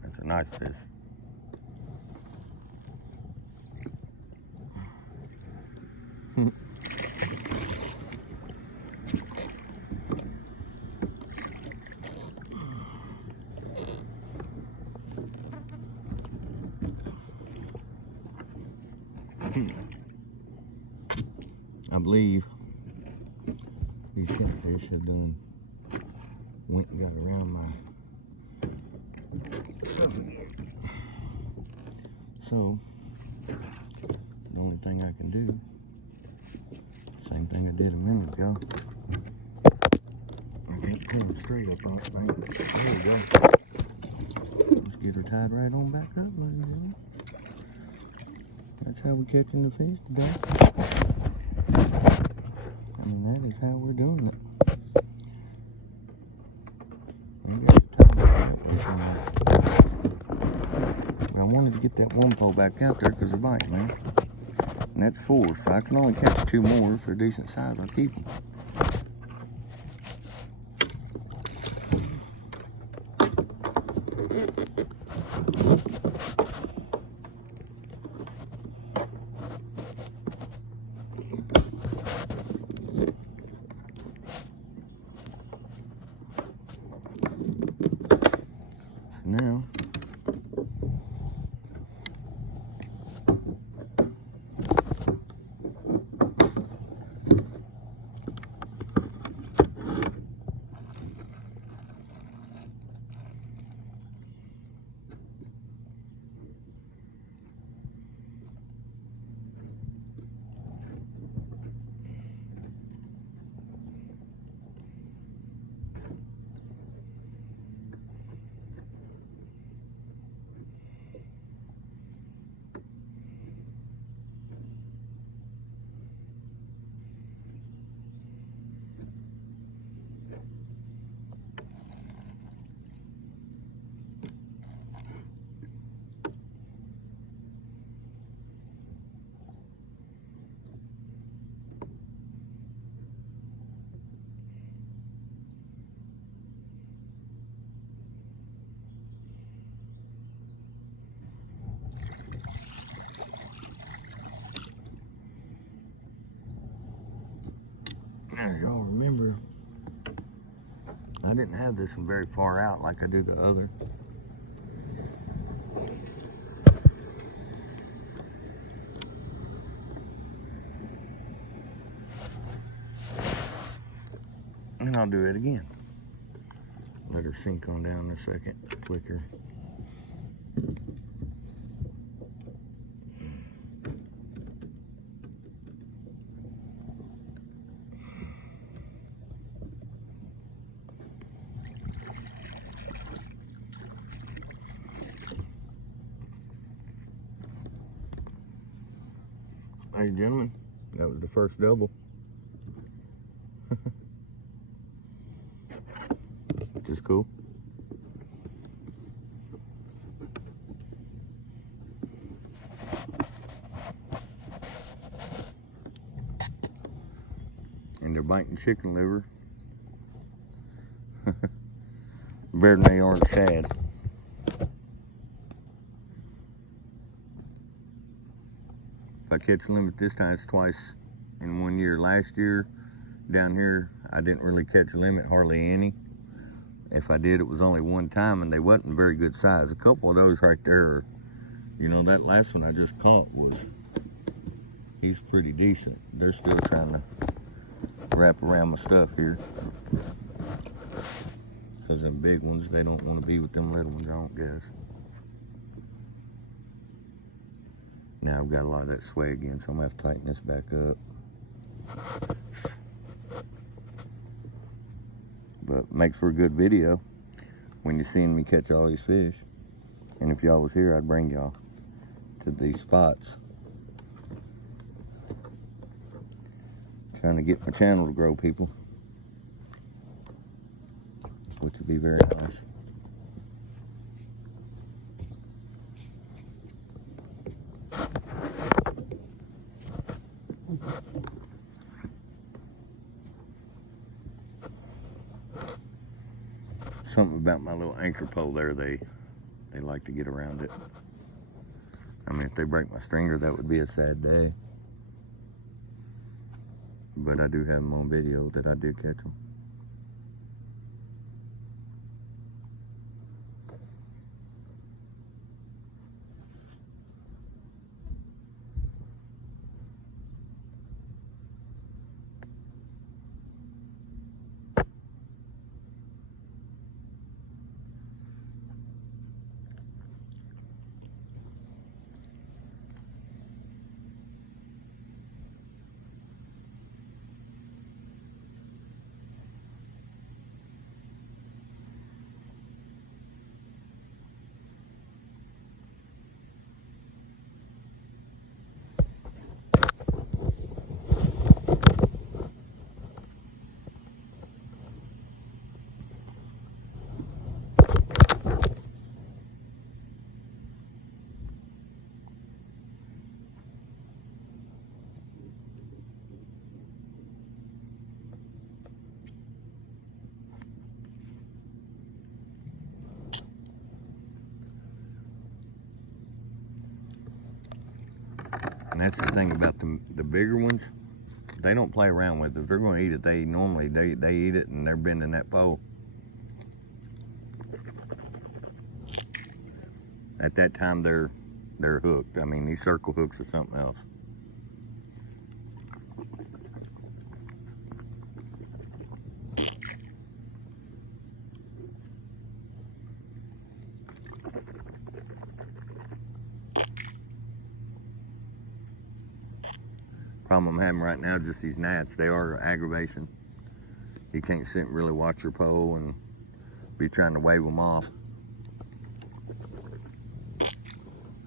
That's a nice fish. I believe these catfish have went and got around my stuff again. So, the only thing I can do, same thing I did a minute ago. I can't pull them straight up on it. There we go. Let's get her tied right on back up. That's how we're catching the fish today. I mean, that is how we're doing it. But I wanted to get that one pole back out there because they're biting, man. And that's 4, so I can only catch 2 more. If they're decent size, I'll keep them. Now, as y'all remember, I didn't have this one very far out like I do the other. And I'll do it again. Let her sink on down a second, click her. Ladies and gentlemen, that was the first double. Which is cool. And they're biting chicken liver. Better than they are the shad. If I catch a limit this time, it's twice in 1 year. Last year, down here, I didn't really catch a limit, hardly any. If I did, it was only one time, and they wasn't very good size. A couple of those right there are, you know, that last one I just caught he's pretty decent. They're still trying to wrap around my stuff here. Because them big ones, they don't want to be with them little ones, I don't guess. Now I've got a lot of that swag in, so I'm going to have to tighten this back up. But makes for a good video when you're seeing me catch all these fish. And if y'all was here, I'd bring y'all to these spots. Trying to get my channel to grow, people. Which would be very nice. Something about my little anchor pole there, they like to get around it. I mean, if they break my stringer, that would be a sad day. But I do have them on video that I did catch them. And that's the thing about the bigger ones. They don't play around with it. If they're going to eat it, they eat it, and they're bending that pole. At that time, they're hooked. I mean, these circle hooks are something else. Problem I'm having right now, just these gnats. They are aggravation. You can't sit and really watch your pole and be trying to wave them off.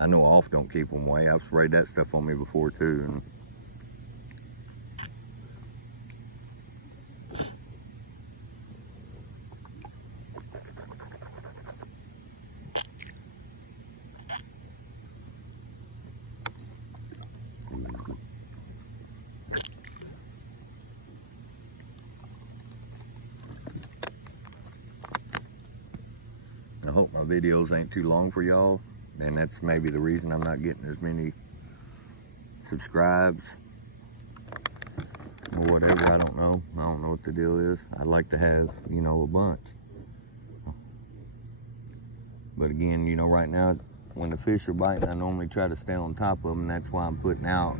I know off don't keep them away. I've sprayed that stuff on me before too. And I hope my videos ain't too long for y'all. And that's maybe the reason I'm not getting as many subscribes or whatever. I don't know what the deal is. I'd like to have, you know, a bunch. But again, you know, right now when the fish are biting, I normally try to stay on top of them. That's why I'm putting out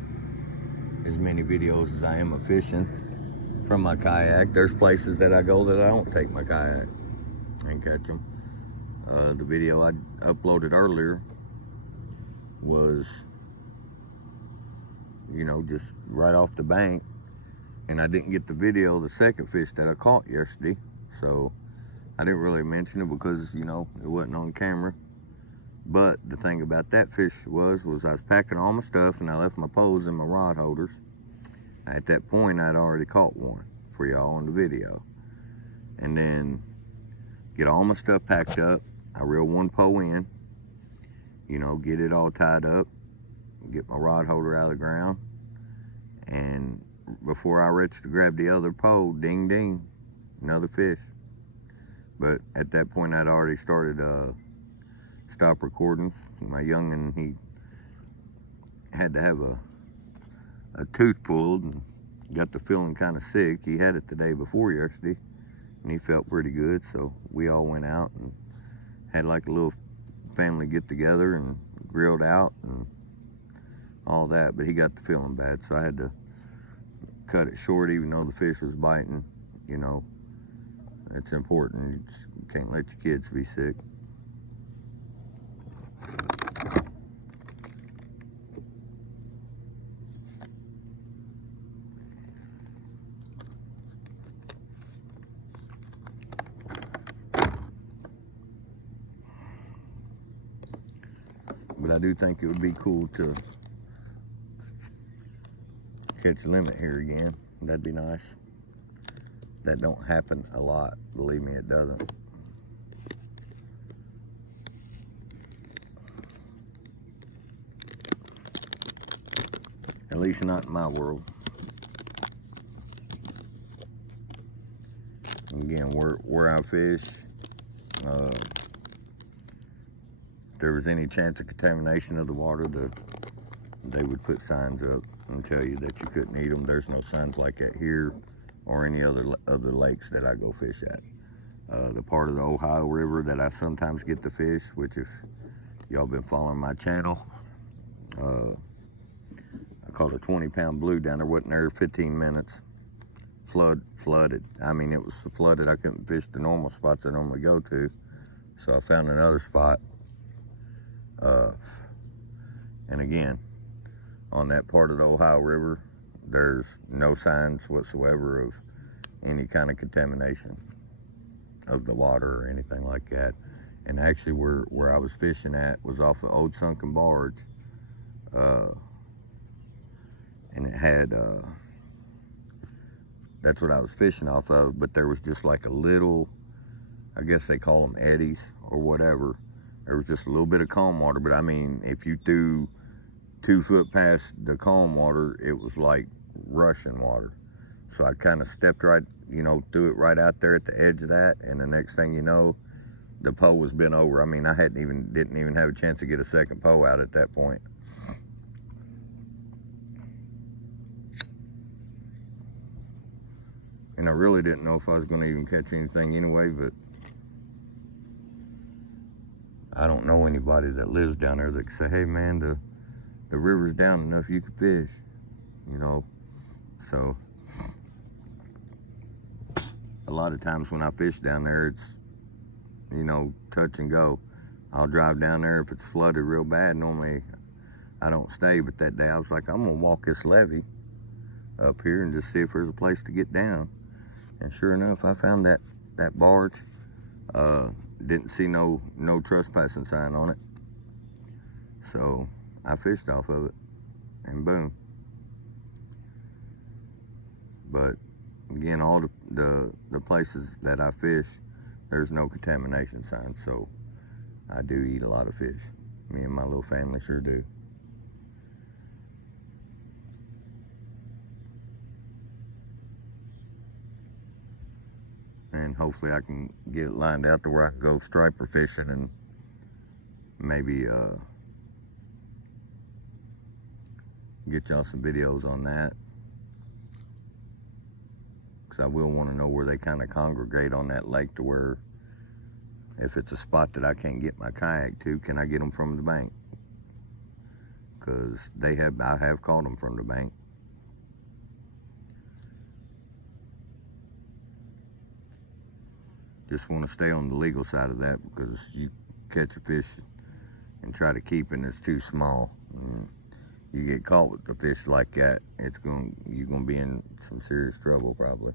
as many videos as I am of fishing from my kayak. There's places that I go that I don't take my kayak and catch them. The video I uploaded earlier was, you know, just right off the bank, and I didn't get the video of the second fish that I caught yesterday, so I didn't really mention it because, you know, it wasn't on camera. But the thing about that fish was I was packing all my stuff and I left my poles in my rod holders. At that point, I'd already caught one for y'all on the video. And then get all my stuff packed up. I reel one pole in, you know, get it all tied up, get my rod holder out of the ground. And before I reached to grab the other pole, ding, ding, another fish. But at that point, I'd already started stop recording. My youngin', he had to have a tooth pulled and got to feeling kind of sick. He had it the day before yesterday, and he felt pretty good. So we all went out and had like a little family get together and grilled out and all that. But he got to feeling bad, so I had to cut it short, even though the fish was biting. You know, it's important. You can't let your kids be sick. But I do think it would be cool to catch a limit here again. That'd be nice. That don't happen a lot. Believe me, it doesn't. At least not in my world. Again, where I fish, If there was any chance of contamination of the water, they would put signs up and tell you that you couldn't eat them. There's no signs like that here or any other lakes that I go fish at. The part of the Ohio River that I sometimes get the fish, which if y'all been following my channel, I caught a 20-pound blue down there, wasn't there 15 minutes. Flooded. I mean, it was so flooded I couldn't fish the normal spots I normally go to. So I found another spot. And again, on that part of the Ohio River, there's no signs whatsoever of any kind of contamination of the water or anything like that. And actually where I was fishing at was off an old sunken barge. And it had, that's what I was fishing off of, but there was just like a little, I guess they call them eddies or whatever. There was just a little bit of calm water, but I mean, if you threw 2 foot past the calm water, it was like rushing water. So I kind of stepped right, threw it right out there at the edge of that, and the next thing you know, the pole was bent over. I mean, I didn't even have a chance to get a second pole out at that point. And I really didn't know if I was going to even catch anything anyway, but I don't know anybody that lives down there that can say, hey man, the river's down enough you can fish, So a lot of times when I fish down there, it's, touch and go. I'll drive down there if it's flooded real bad. Normally I don't stay, but that day I was like, I'm gonna walk this levee up here and just see if there's a place to get down. And sure enough, I found that barge. Didn't see no trespassing sign on it. So I fished off of it, and boom. But again, all the places that I fish, there's no contamination sign. So I do eat a lot of fish. Me and my little family sure do. And hopefully I can get it lined out to where I can go striper fishing and maybe get y'all some videos on that. Because I will want to know where they kind of congregate on that lake, to where if it's a spot that I can't get my kayak to, can I get them from the bank? Because I have caught them from the bank. Just want to stay on the legal side of that, because you catch a fish and try to keep it and it's too small. You get caught with a fish like that, you're gonna be in some serious trouble probably.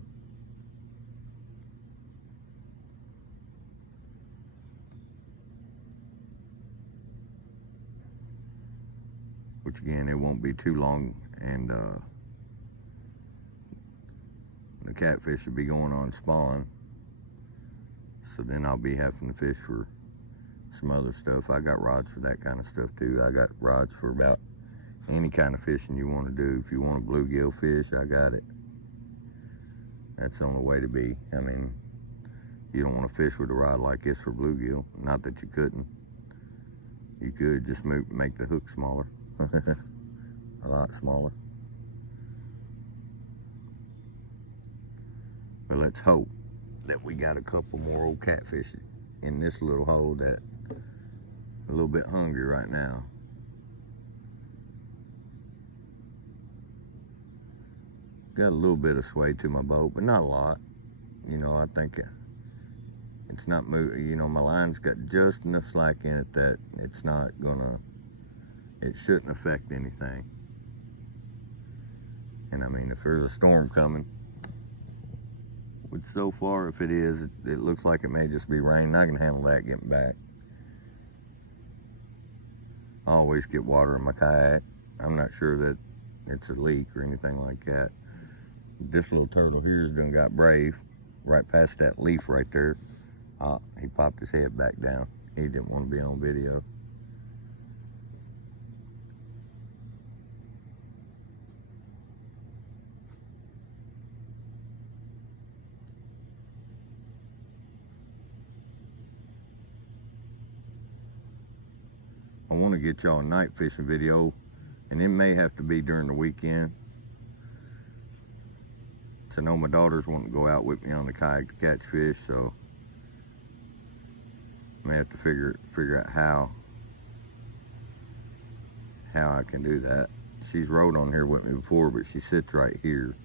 Which again, it won't be too long, and the catfish will be going on spawn. So then I'll be having to fish for some other stuff. I got rods for that kind of stuff too. I got rods for about any kind of fishing you want to do. If you want a bluegill fish, I got it. That's the only way to be. I mean, you don't want to fish with a rod like this for bluegill. Not that you couldn't. You could just make the hook smaller. A lot smaller. But let's hope that we got a couple more old catfish in this little hole that a little bit hungry right now. Got a little bit of sway to my boat, but not a lot. I think it's not moving. My line's got just enough slack in it that it's not gonna, it shouldn't affect anything. And I mean, if there's a storm coming, which so far, if it is, it looks like it may just be rain. I can handle that getting back. I always get water in my kayak. I'm not sure that it's a leak or anything like that. This little turtle here's done got brave right past that leaf right there. He popped his head back down. He didn't want to be on video. to get y'all a night fishing video, and it may have to be during the weekend. So I know my daughters want to go out with me on the kayak to catch fish, so I may have to figure out how I can do that. She's rode on here with me before, but she sits right here.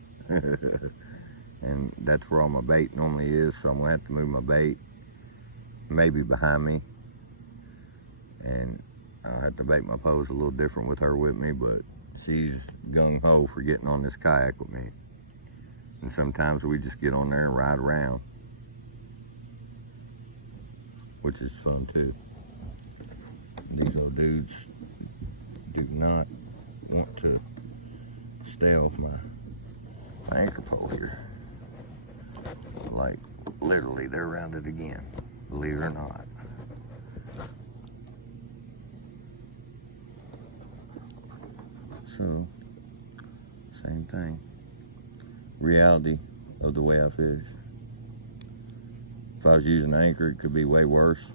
And that's where all my bait normally is, so I'm gonna have to move my bait maybe behind me, and I'll have to bait my pose a little different with her with me, but she's gung-ho for getting on this kayak with me. And sometimes we just get on there and ride around, which is fun too. These little dudes do not want to stay off my anchor pole here. Like, literally, they're around it again, believe it or not. So, same thing. Reality of the way I fish. If I was using an anchor, it could be way worse,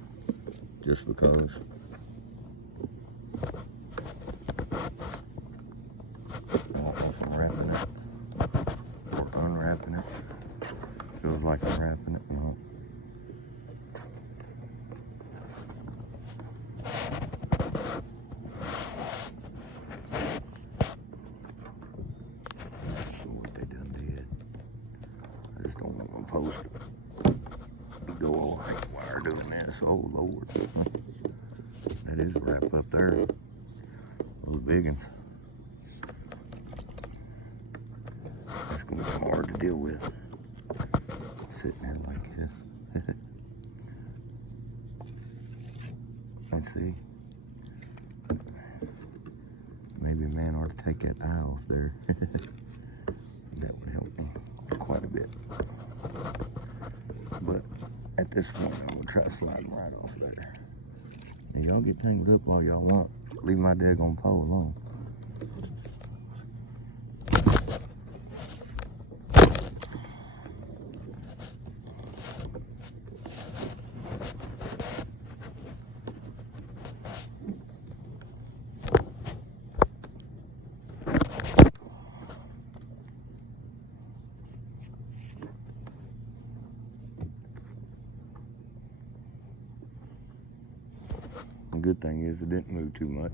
just because. I don't know if I'm wrapping it or unwrapping it. Feels like I'm wrapping it. No. So what they done did, I just don't want my post to go all right while they're doing this. Oh Lord. That is a wrap up there. Those big ones. It's gonna be hard to deal with. Sitting there like this. Let's see. Maybe a man ought to take that eye off there. That would help me quite a bit. But at this point, I'm gonna try sliding right off there. And y'all get tangled up all y'all want. Leave my daggone pole alone. The good thing is it didn't move too much.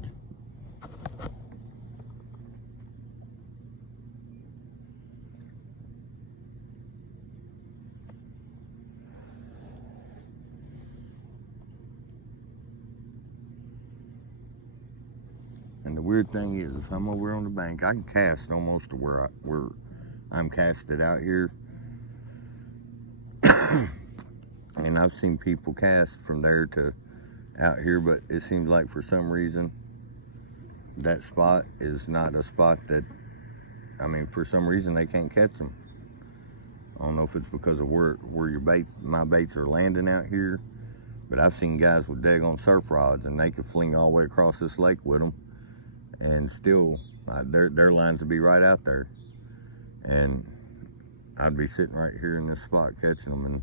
And the weird thing is, if I'm over on the bank, I can cast almost to where I'm casted out here. And I've seen people cast from there to out here, but it seems like for some reason that spot is not a spot that, I mean, for some reason they can't catch them. I don't know if it's because of where my baits are landing out here, but I've seen guys with daggone surf rods and they could fling all the way across this lake with them, and still their lines would be right out there, and I'd be sitting right here in this spot catching them and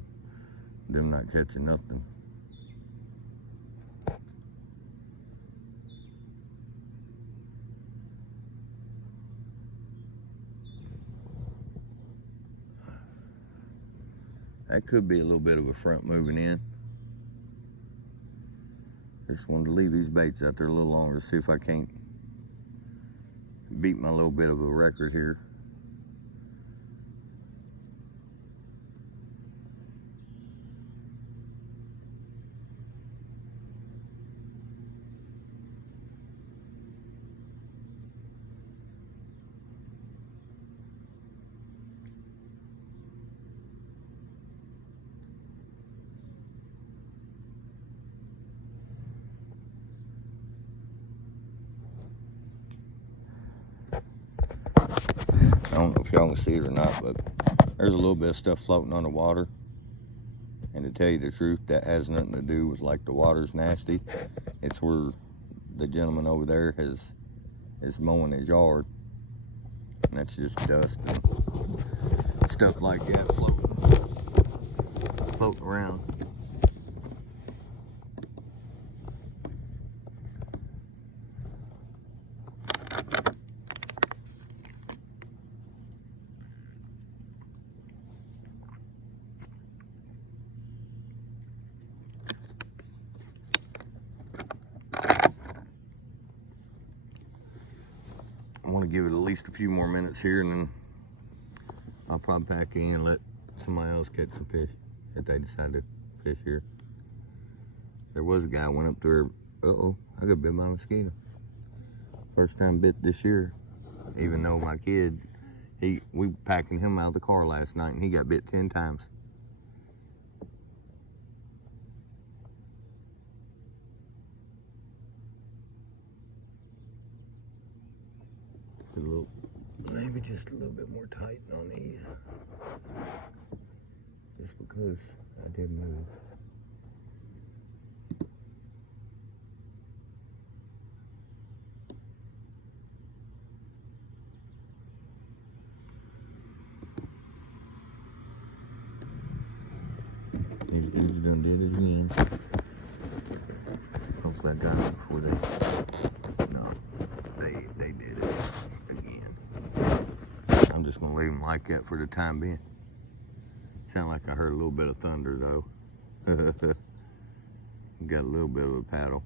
them not catching nothing. That could be a little bit of a front moving in. Just wanted to leave these baits out there a little longer, see if I can't beat my little bit of a record here. I don't know if y'all can see it or not, but there's a little bit of stuff floating on the water. And to tell you the truth, that has nothing to do with like the water's nasty. It's where the gentleman over there is mowing his yard. And that's just dust and stuff like that floating around. gonna give it at least a few more minutes here, and then I'll probably pack in and let somebody else catch some fish if they decide to fish here. There was a guy went up there. Uh-oh, I got bit by a mosquito. First time bit this year. Even though my kid, we packing him out of the car last night and he got bit 10 times. Maybe just a little bit more tight on these. Just because I did move. These dudes done did it again. Hopefully I got it before they, no, they did it again. I'm just gonna leave them like that for the time being. Sound like I heard a little bit of thunder though. Got a little bit of a paddle.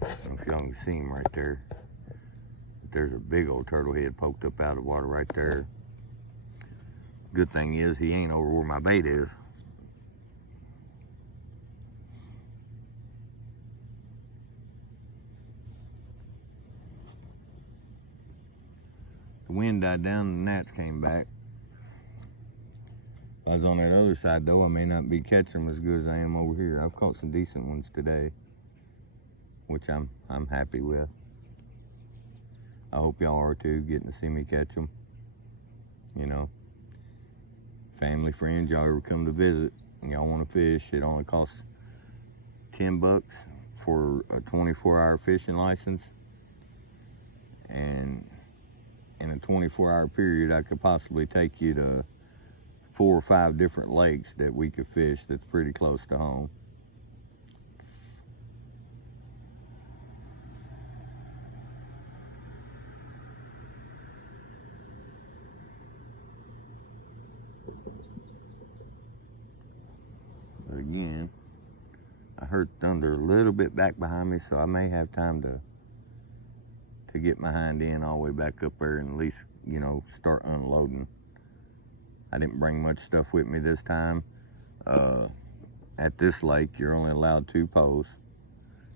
If y'all can see him right there, there's a big old turtle head poked up out of the water right there. Good thing is he ain't over where my bait is. The wind died down and the gnats came back. If I was on that other side though, I may not be catching them as good as I am over here. I've caught some decent ones today, which I'm happy with. I hope y'all are too, getting to see me catch them. You know, family, friends, y'all ever come to visit and y'all want to fish, it only costs $10 for a 24-hour fishing license. And in a 24-hour period, I could possibly take you to 4 or 5 different lakes that we could fish that's pretty close to home. But again, I heard thunder a little bit back behind me, so I may have time to get my hind end all the way back up there and at least, you know, start unloading. I didn't bring much stuff with me this time. At this lake, you're only allowed 2 poles.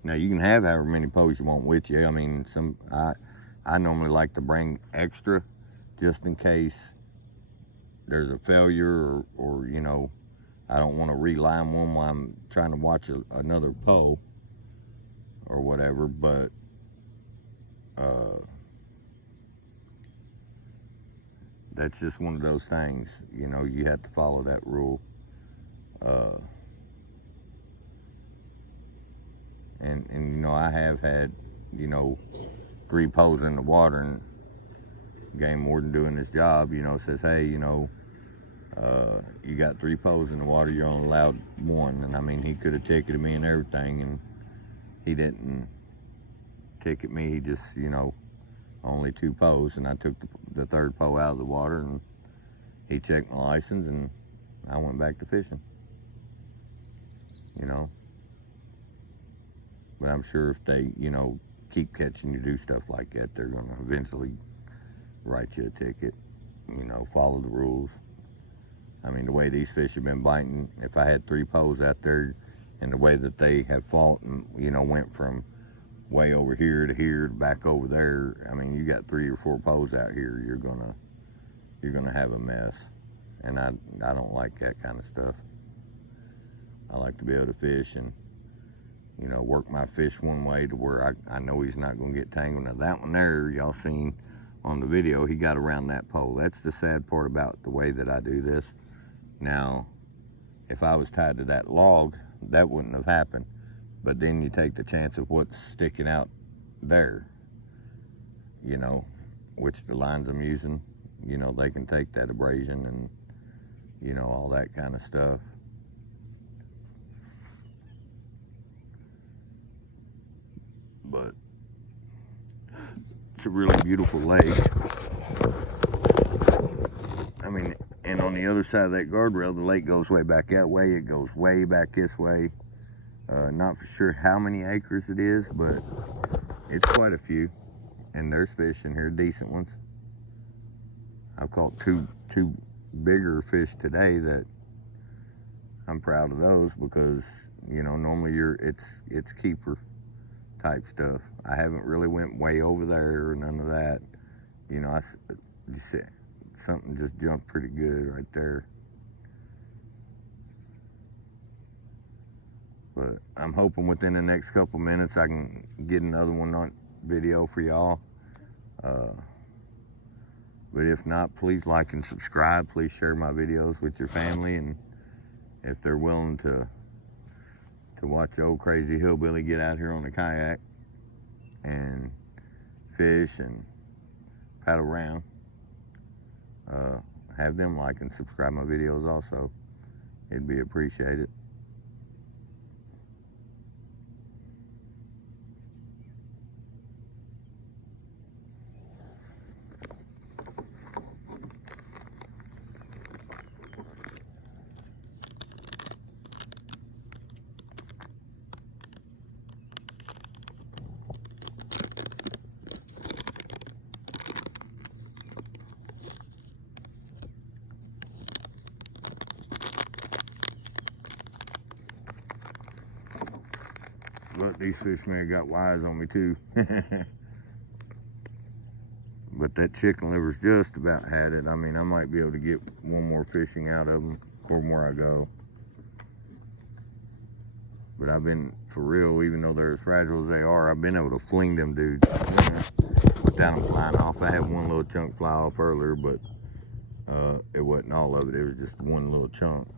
Now you can have however many poles you want with you. I mean, I normally like to bring extra just in case there's a failure or you know, I don't want to reline one while I'm trying to watch another pole or whatever, but that's just one of those things, you know, you have to follow that rule. And you know, I have had, you know, 3 poles in the water, and game warden doing his job, you know, says, hey, you know, you got 3 poles in the water, you're only allowed 1. And I mean, he could have ticketed me and everything, and he didn't ticket me. He just, you know, only 2 poles, and I took the 3rd pole out of the water, and he checked my license, and I went back to fishing, you know. But I'm sure if they, you know, keep catching you do stuff like that, they're going to eventually write you a ticket, you know, follow the rules. I mean, the way these fish have been biting, if I had 3 poles out there and the way that they have fought and, you know, went from way over here to here to back over there, I mean, you got 3 or 4 poles out here, you're gonna have a mess. And I don't like that kind of stuff. I like to be able to fish and, you know, work my fish one way to where I know he's not going to get tangled. Now that one there, y'all seen on the video, he got around that pole. That's the sad part about the way that I do this. Now, if I was tied to that log, that wouldn't have happened. But then you take the chance of what's sticking out there, you know, which the lines I'm using, you know, they can take that abrasion and, you know, all that kind of stuff. It's a really beautiful lake. I mean, and on the other side of that guardrail, the lake goes way back that way. It goes way back this way. Not for sure how many acres it is, but it's quite a few. And there's fish in here, decent ones. I've caught two bigger fish today that I'm proud of those, because you know, normally it's keeper type stuff. I haven't really went way over there or none of that. You know, something just jumped pretty good right there. But I'm hoping within the next couple minutes I can get another one on video for y'all. But if not, please like and subscribe. Please share my videos with your family, and if they're willing to watch old crazy hillbilly get out here on a kayak and fish and paddle around, have them like and subscribe my videos also. It'd be appreciated. But these fish may have got wise on me too. But that chicken liver's just about had it. I mean, I might be able to get one more fishing out of them before more I go. But I've been, for real, even though they're as fragile as they are, I've been able to fling them dudes without them flying off. I had one little chunk fly off earlier, but it wasn't all of it. It was just one little chunk.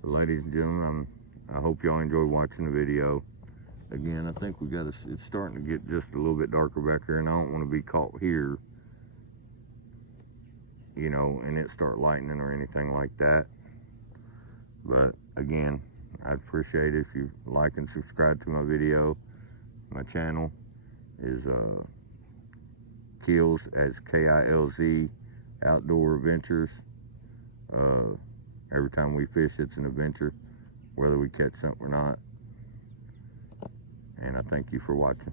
But ladies and gentlemen, I hope y'all enjoyed watching the video. Again, I think it's starting to get just a little bit darker back here, and I don't want to be caught here, you know, and it start lightning or anything like that. But again, I'd appreciate it if you like and subscribe to my video. My channel is Kilz, as K-I-L-Z, Outdoor Adventures. Every time we fish, it's an adventure, whether we catch something or not. And I thank you for watching.